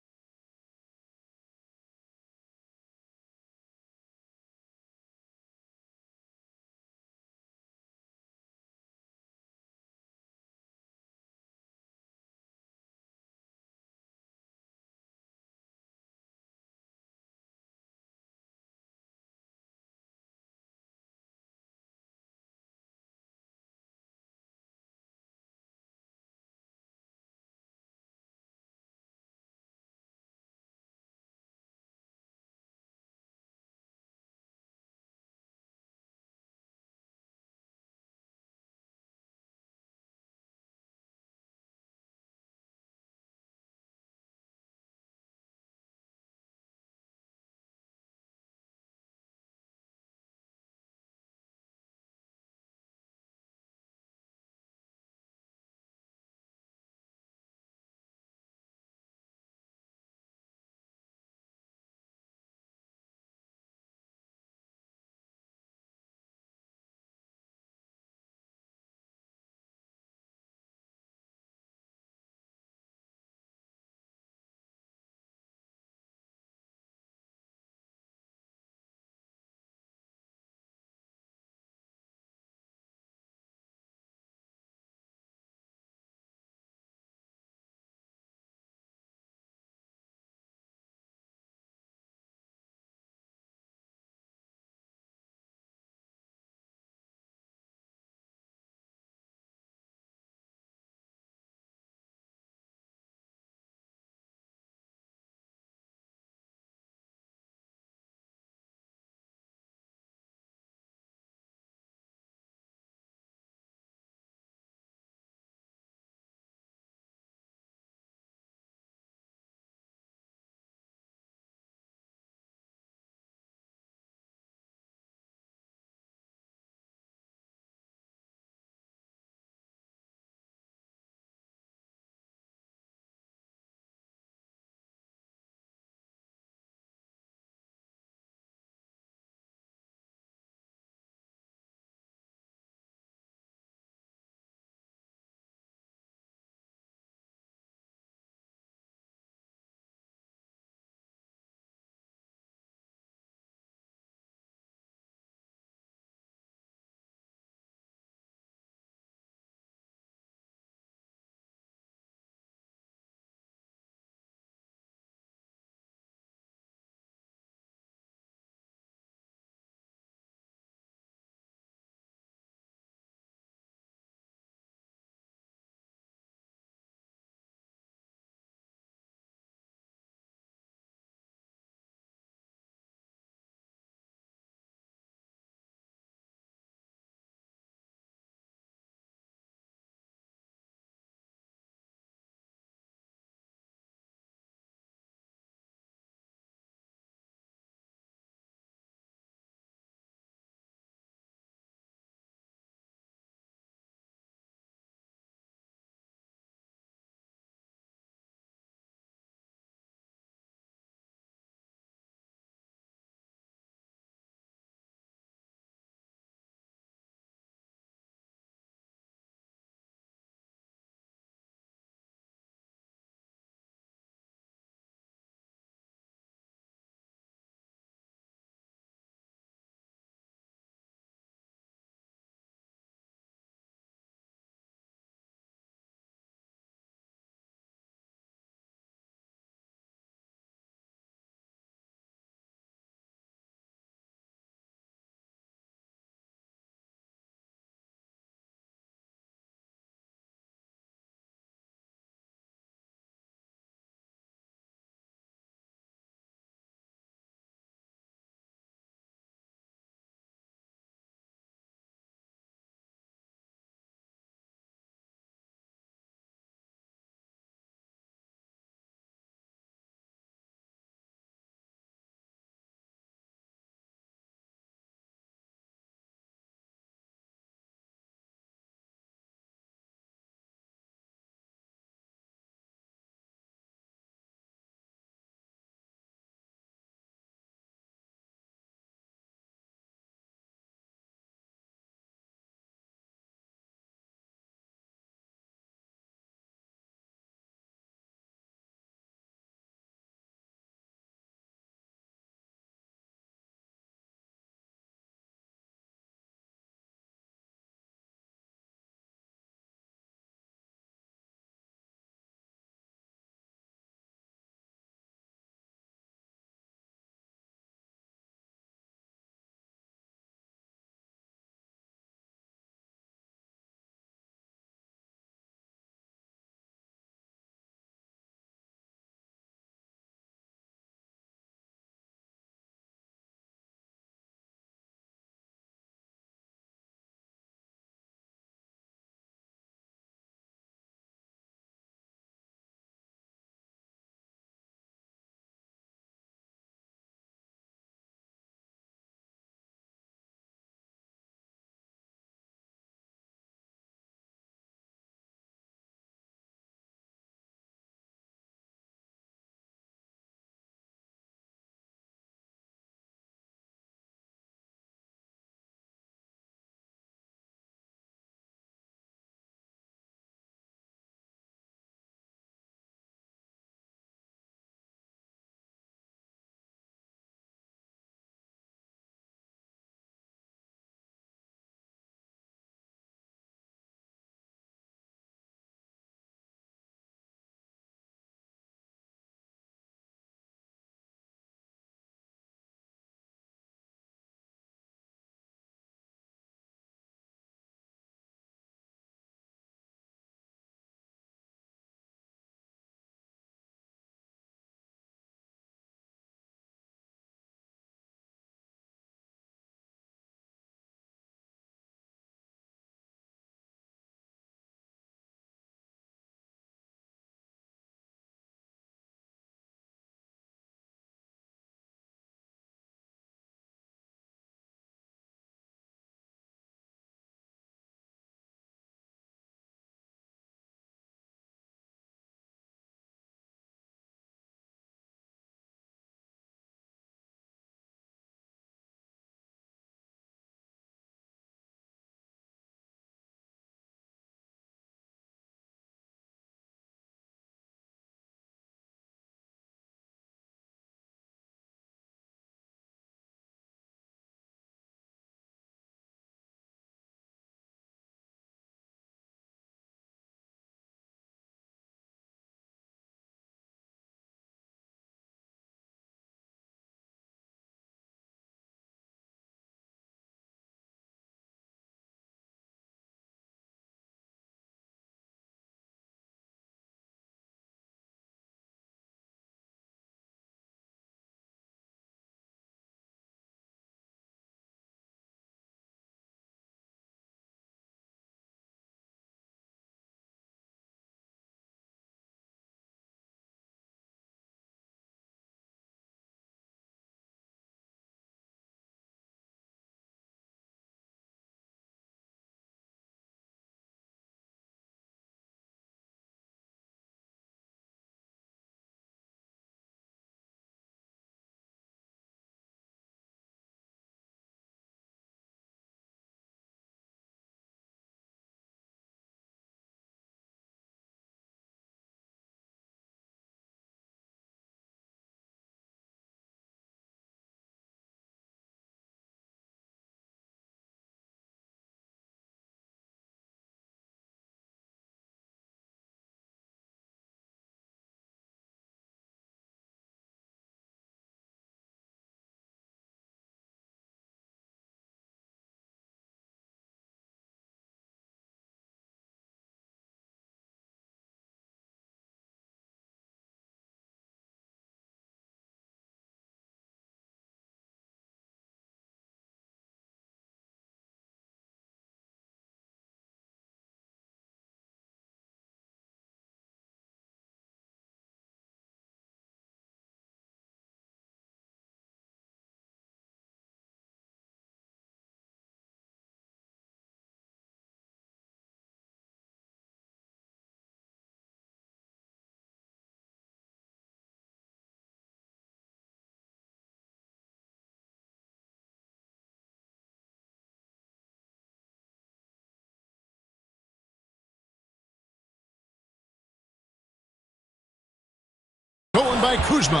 by Kuzma.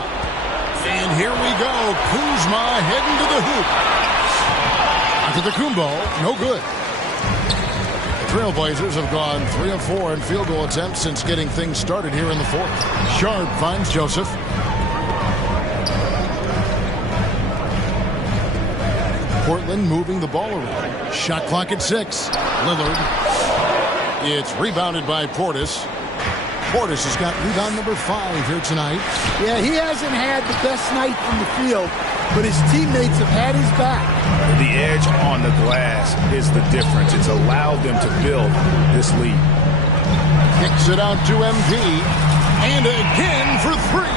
And here we go. Kuzma heading to the hoop. Antetokounmpo, no good. The Trailblazers have gone 3 of 4 in field goal attempts since getting things started here in the fourth. Sharp finds Joseph. Portland moving the ball around. Shot clock at 6. Lillard. It's rebounded by Portis. Portis has got rebound number 5 here tonight. Yeah, he hasn't had the best night from the field, but his teammates have had his back. The edge on the glass is the difference. It's allowed them to build this lead. Kicks it out to MP. And again for 3.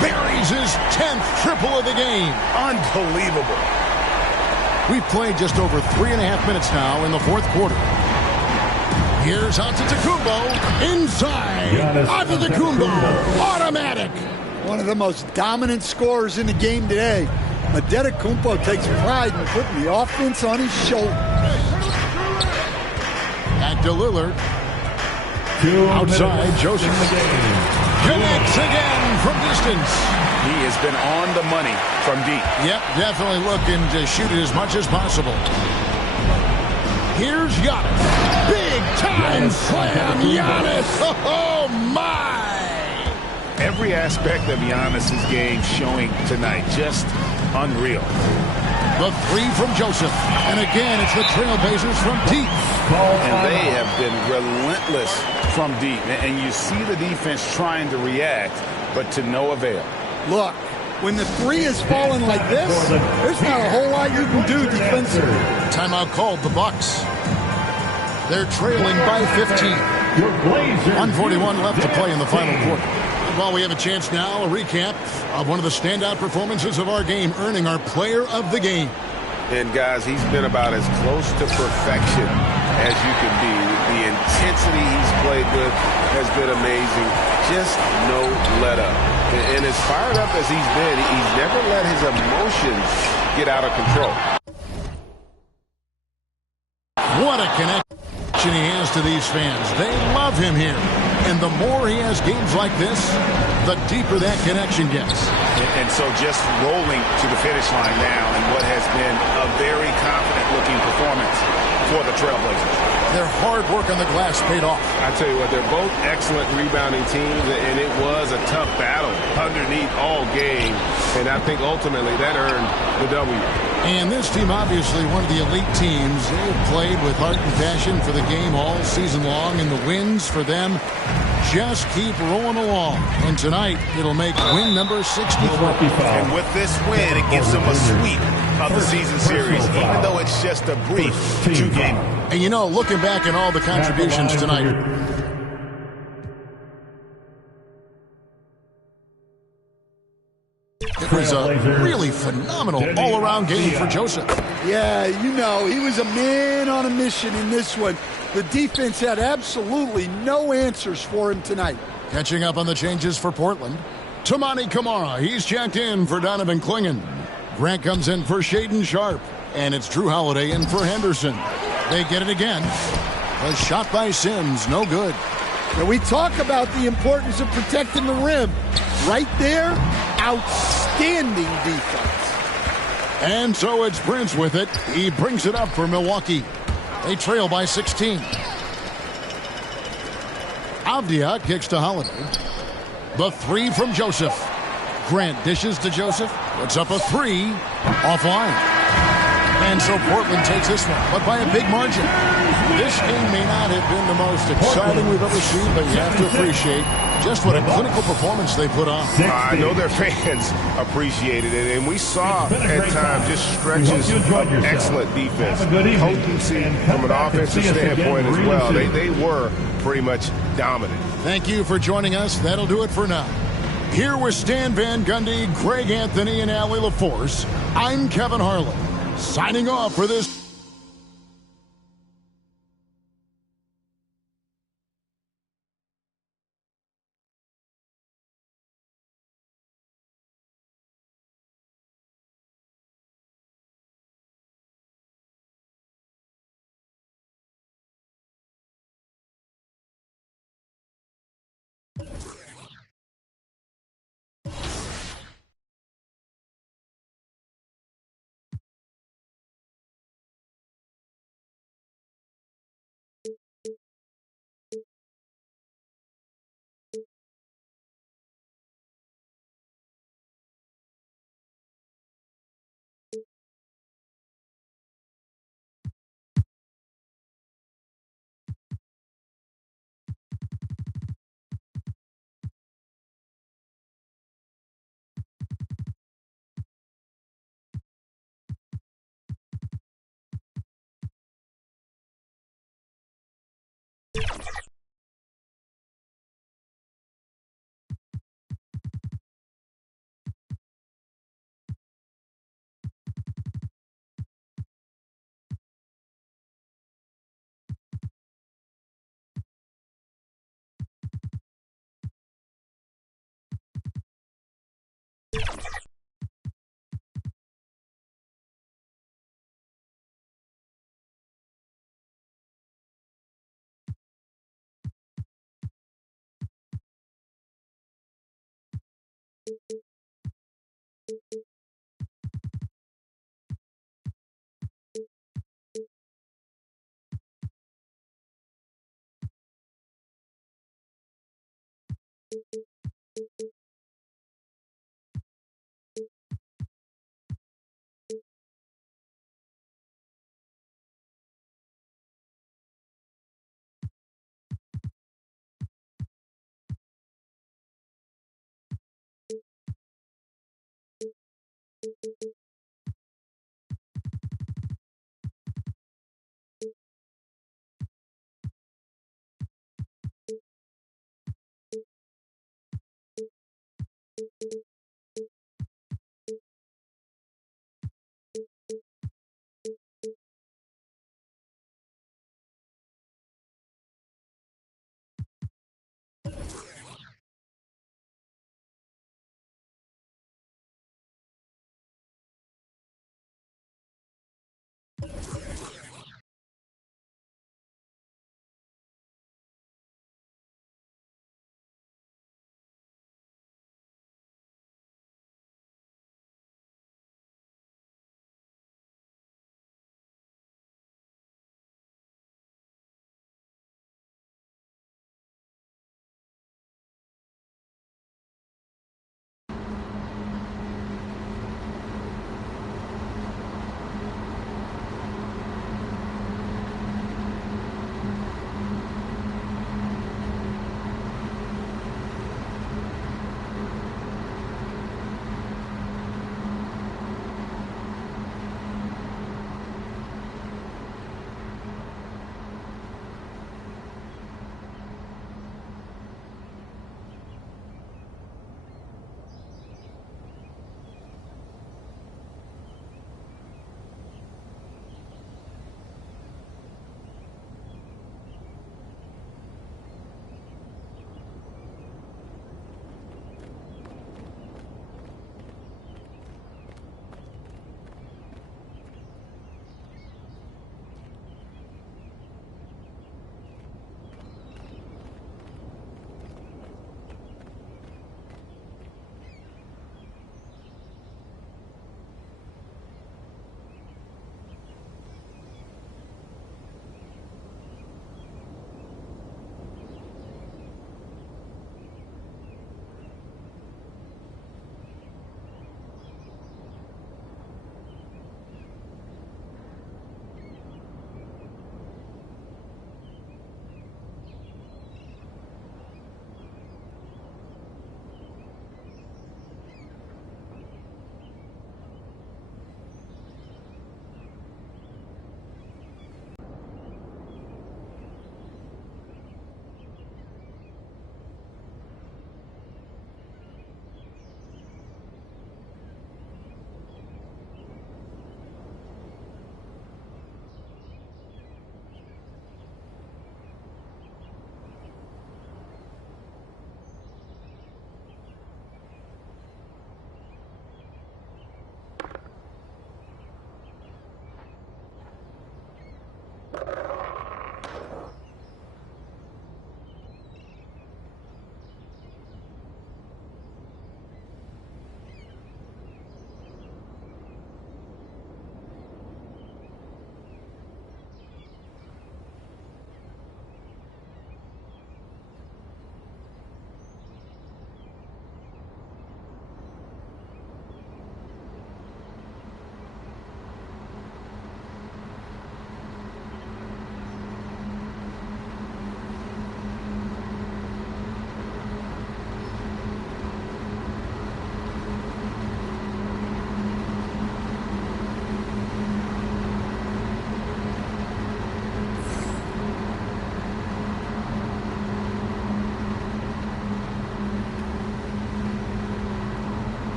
Buries his 10th triple of the game. Unbelievable. We've played just over 3.5 minutes now in the fourth quarter. Here's Antetokounmpo inside. Antetokounmpo, automatic. One of the most dominant scorers in the game today. Antetokounmpo takes pride in putting the offense on his shoulder. Back to Lillard. Outside, Joseph. Connects again from distance. He has been on the money from deep. Yep, definitely looking to shoot it as much as possible. Here's Giannis. Big time slam, Giannis. Oh, my. Every aspect of Giannis's game showing tonight. Just unreal. The 3 from Joseph. And again, it's the Trailblazers from deep. And they have been relentless from deep. And you see the defense trying to react, but to no avail. Look, when the 3 is falling like this, there's not a whole lot you can do defensively. Timeout called the Bucks. They're trailing by 15. 1:41 left to play in the final quarter. Well, we have a chance now, a recap of one of the standout performances of our game, earning our player of the game. And, guys, he's been about as close to perfection as you can be. The intensity he's played with has been amazing. Just no let-up. And as fired up as he's been, he's never let his emotions get out of control. What a connection he has to these fans. They love him here. And the more he has games like this, the deeper that connection gets. And so just rolling to the finish line now in what has been a very confident-looking performance for the Trailblazers. Their hard work on the glass paid off. I tell you what, they're both excellent rebounding teams, and it was a tough battle underneath all game. And I think ultimately that earned the W. And this team, obviously one of the elite teams. They've played with heart and passion for the game all season long, and the wins for them just keep rolling along. And tonight, it'll make win number 64. And with this win, it gives them a sweep of the season series, even though it's just a brief 2-game. And you know, looking back at all the contributions tonight, it was a really phenomenal all-around game for Joseph. Yeah, you know, he was a man on a mission in this one. The defense had absolutely no answers for him tonight. Catching up on the changes for Portland. Toumani Camara, he's checked in for Donovan Clingan. Grant comes in for Shaedon Sharpe. And it's Drew Holiday in for Henderson. They get it again. A shot by Sims, no good. Now we talk about the importance of protecting the rim. Right there, outstanding defense. And so it's Prince with it. He brings it up for Milwaukee. They trail by 16. Avdia kicks to Holiday. The 3 from Joseph. Grant dishes to Joseph. Puts up a 3. Offline. And so Portland takes this one, but by a big margin. This game may not have been the most exciting we've ever seen, but you have to appreciate just what a clinical performance they put on. I know their fans appreciated it, and we saw at times just stretches of excellent defense. Potency from an offensive standpoint as well. They were pretty much dominant. Thank you for joining us. That'll do it for now. Here with Stan Van Gundy, Greg Anthony, and Allie LaForce, I'm Kevin Harlan. Signing off for this.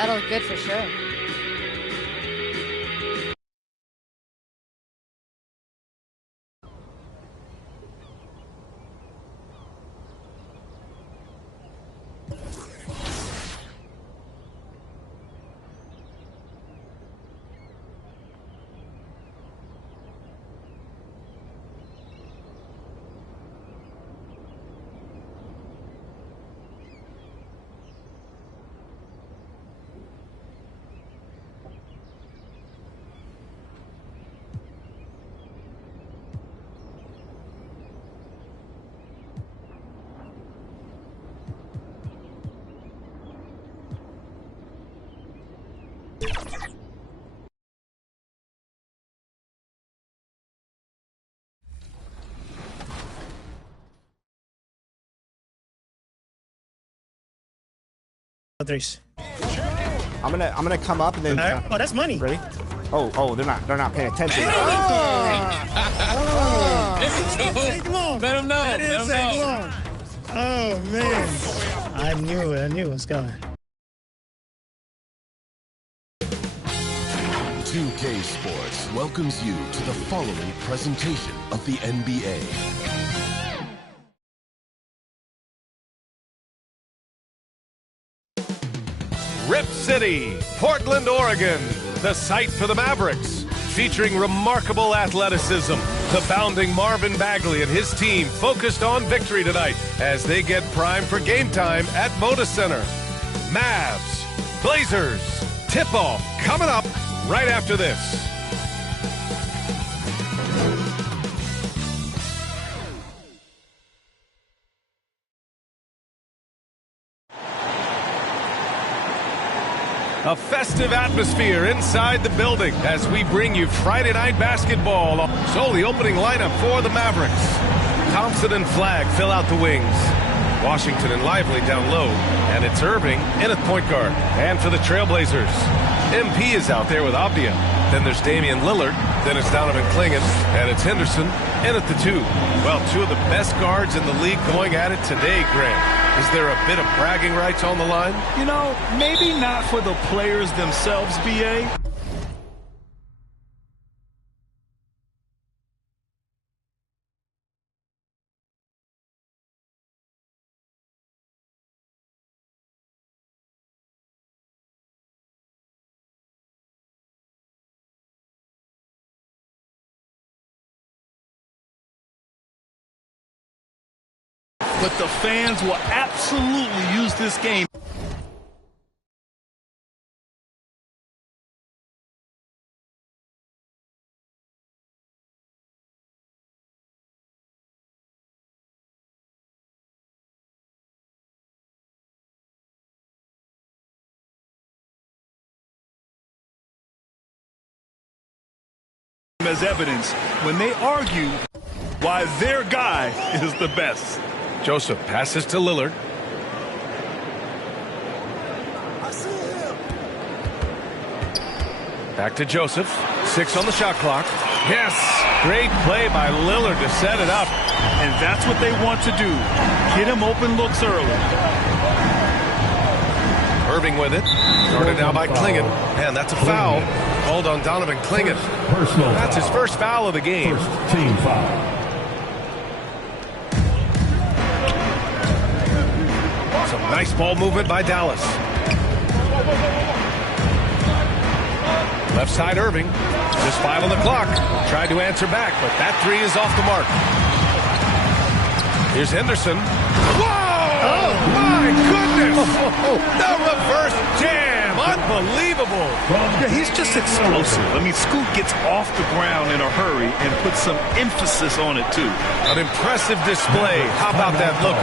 That'll look good for sure. Threes. I'm gonna come up and then. Right. Oh, that's money. Ready? Oh, they're not paying attention. Come on. Let him know. Let him know. Oh man, I knew it was coming. 2K Sports welcomes you to the following presentation of the NBA. Rip City, Portland, Oregon, the site for the Mavericks, featuring remarkable athleticism. The bounding Marvin Bagley and his team focused on victory tonight as they get primed for game time at Moda Center. Mavs, Blazers, tip-off coming up right after this. A festive atmosphere inside the building as we bring you Friday night basketball. So the opening lineup for the Mavericks. Thompson and Flagg fill out the wings. Washington and Lively down low. And it's Irving in at point guard. And for the Trailblazers, MP is out there with Avdia. Then there's Damian Lillard. Then it's Donovan Clingan. And it's Henderson in at the 2. Well, 2 of the best guards in the league going at it today, Grant. Is there a bit of bragging rights on the line? You know, maybe not for the players themselves, BA. But the fans will absolutely use this game. As evidence when they argue why their guy is the best. Joseph passes to Lillard. Back to Joseph. 6 on the shot clock. Yes! Great play by Lillard to set it up. And that's what they want to do. Get him open looks early. Irving with it. Started now by Clingan. Man, that's a foul. Called on Donovan Clingan. That's his first foul of the game. First team foul. Some nice ball movement by Dallas. Left side Irving. Just 5 on the clock. Tried to answer back, but that 3 is off the mark. Here's Henderson. Whoa! Oh, my goodness! The reverse jam. Unbelievable. Yeah, he's just explosive. I mean, Scoot gets off the ground in a hurry and puts some emphasis on it, too. An impressive display. How about that look?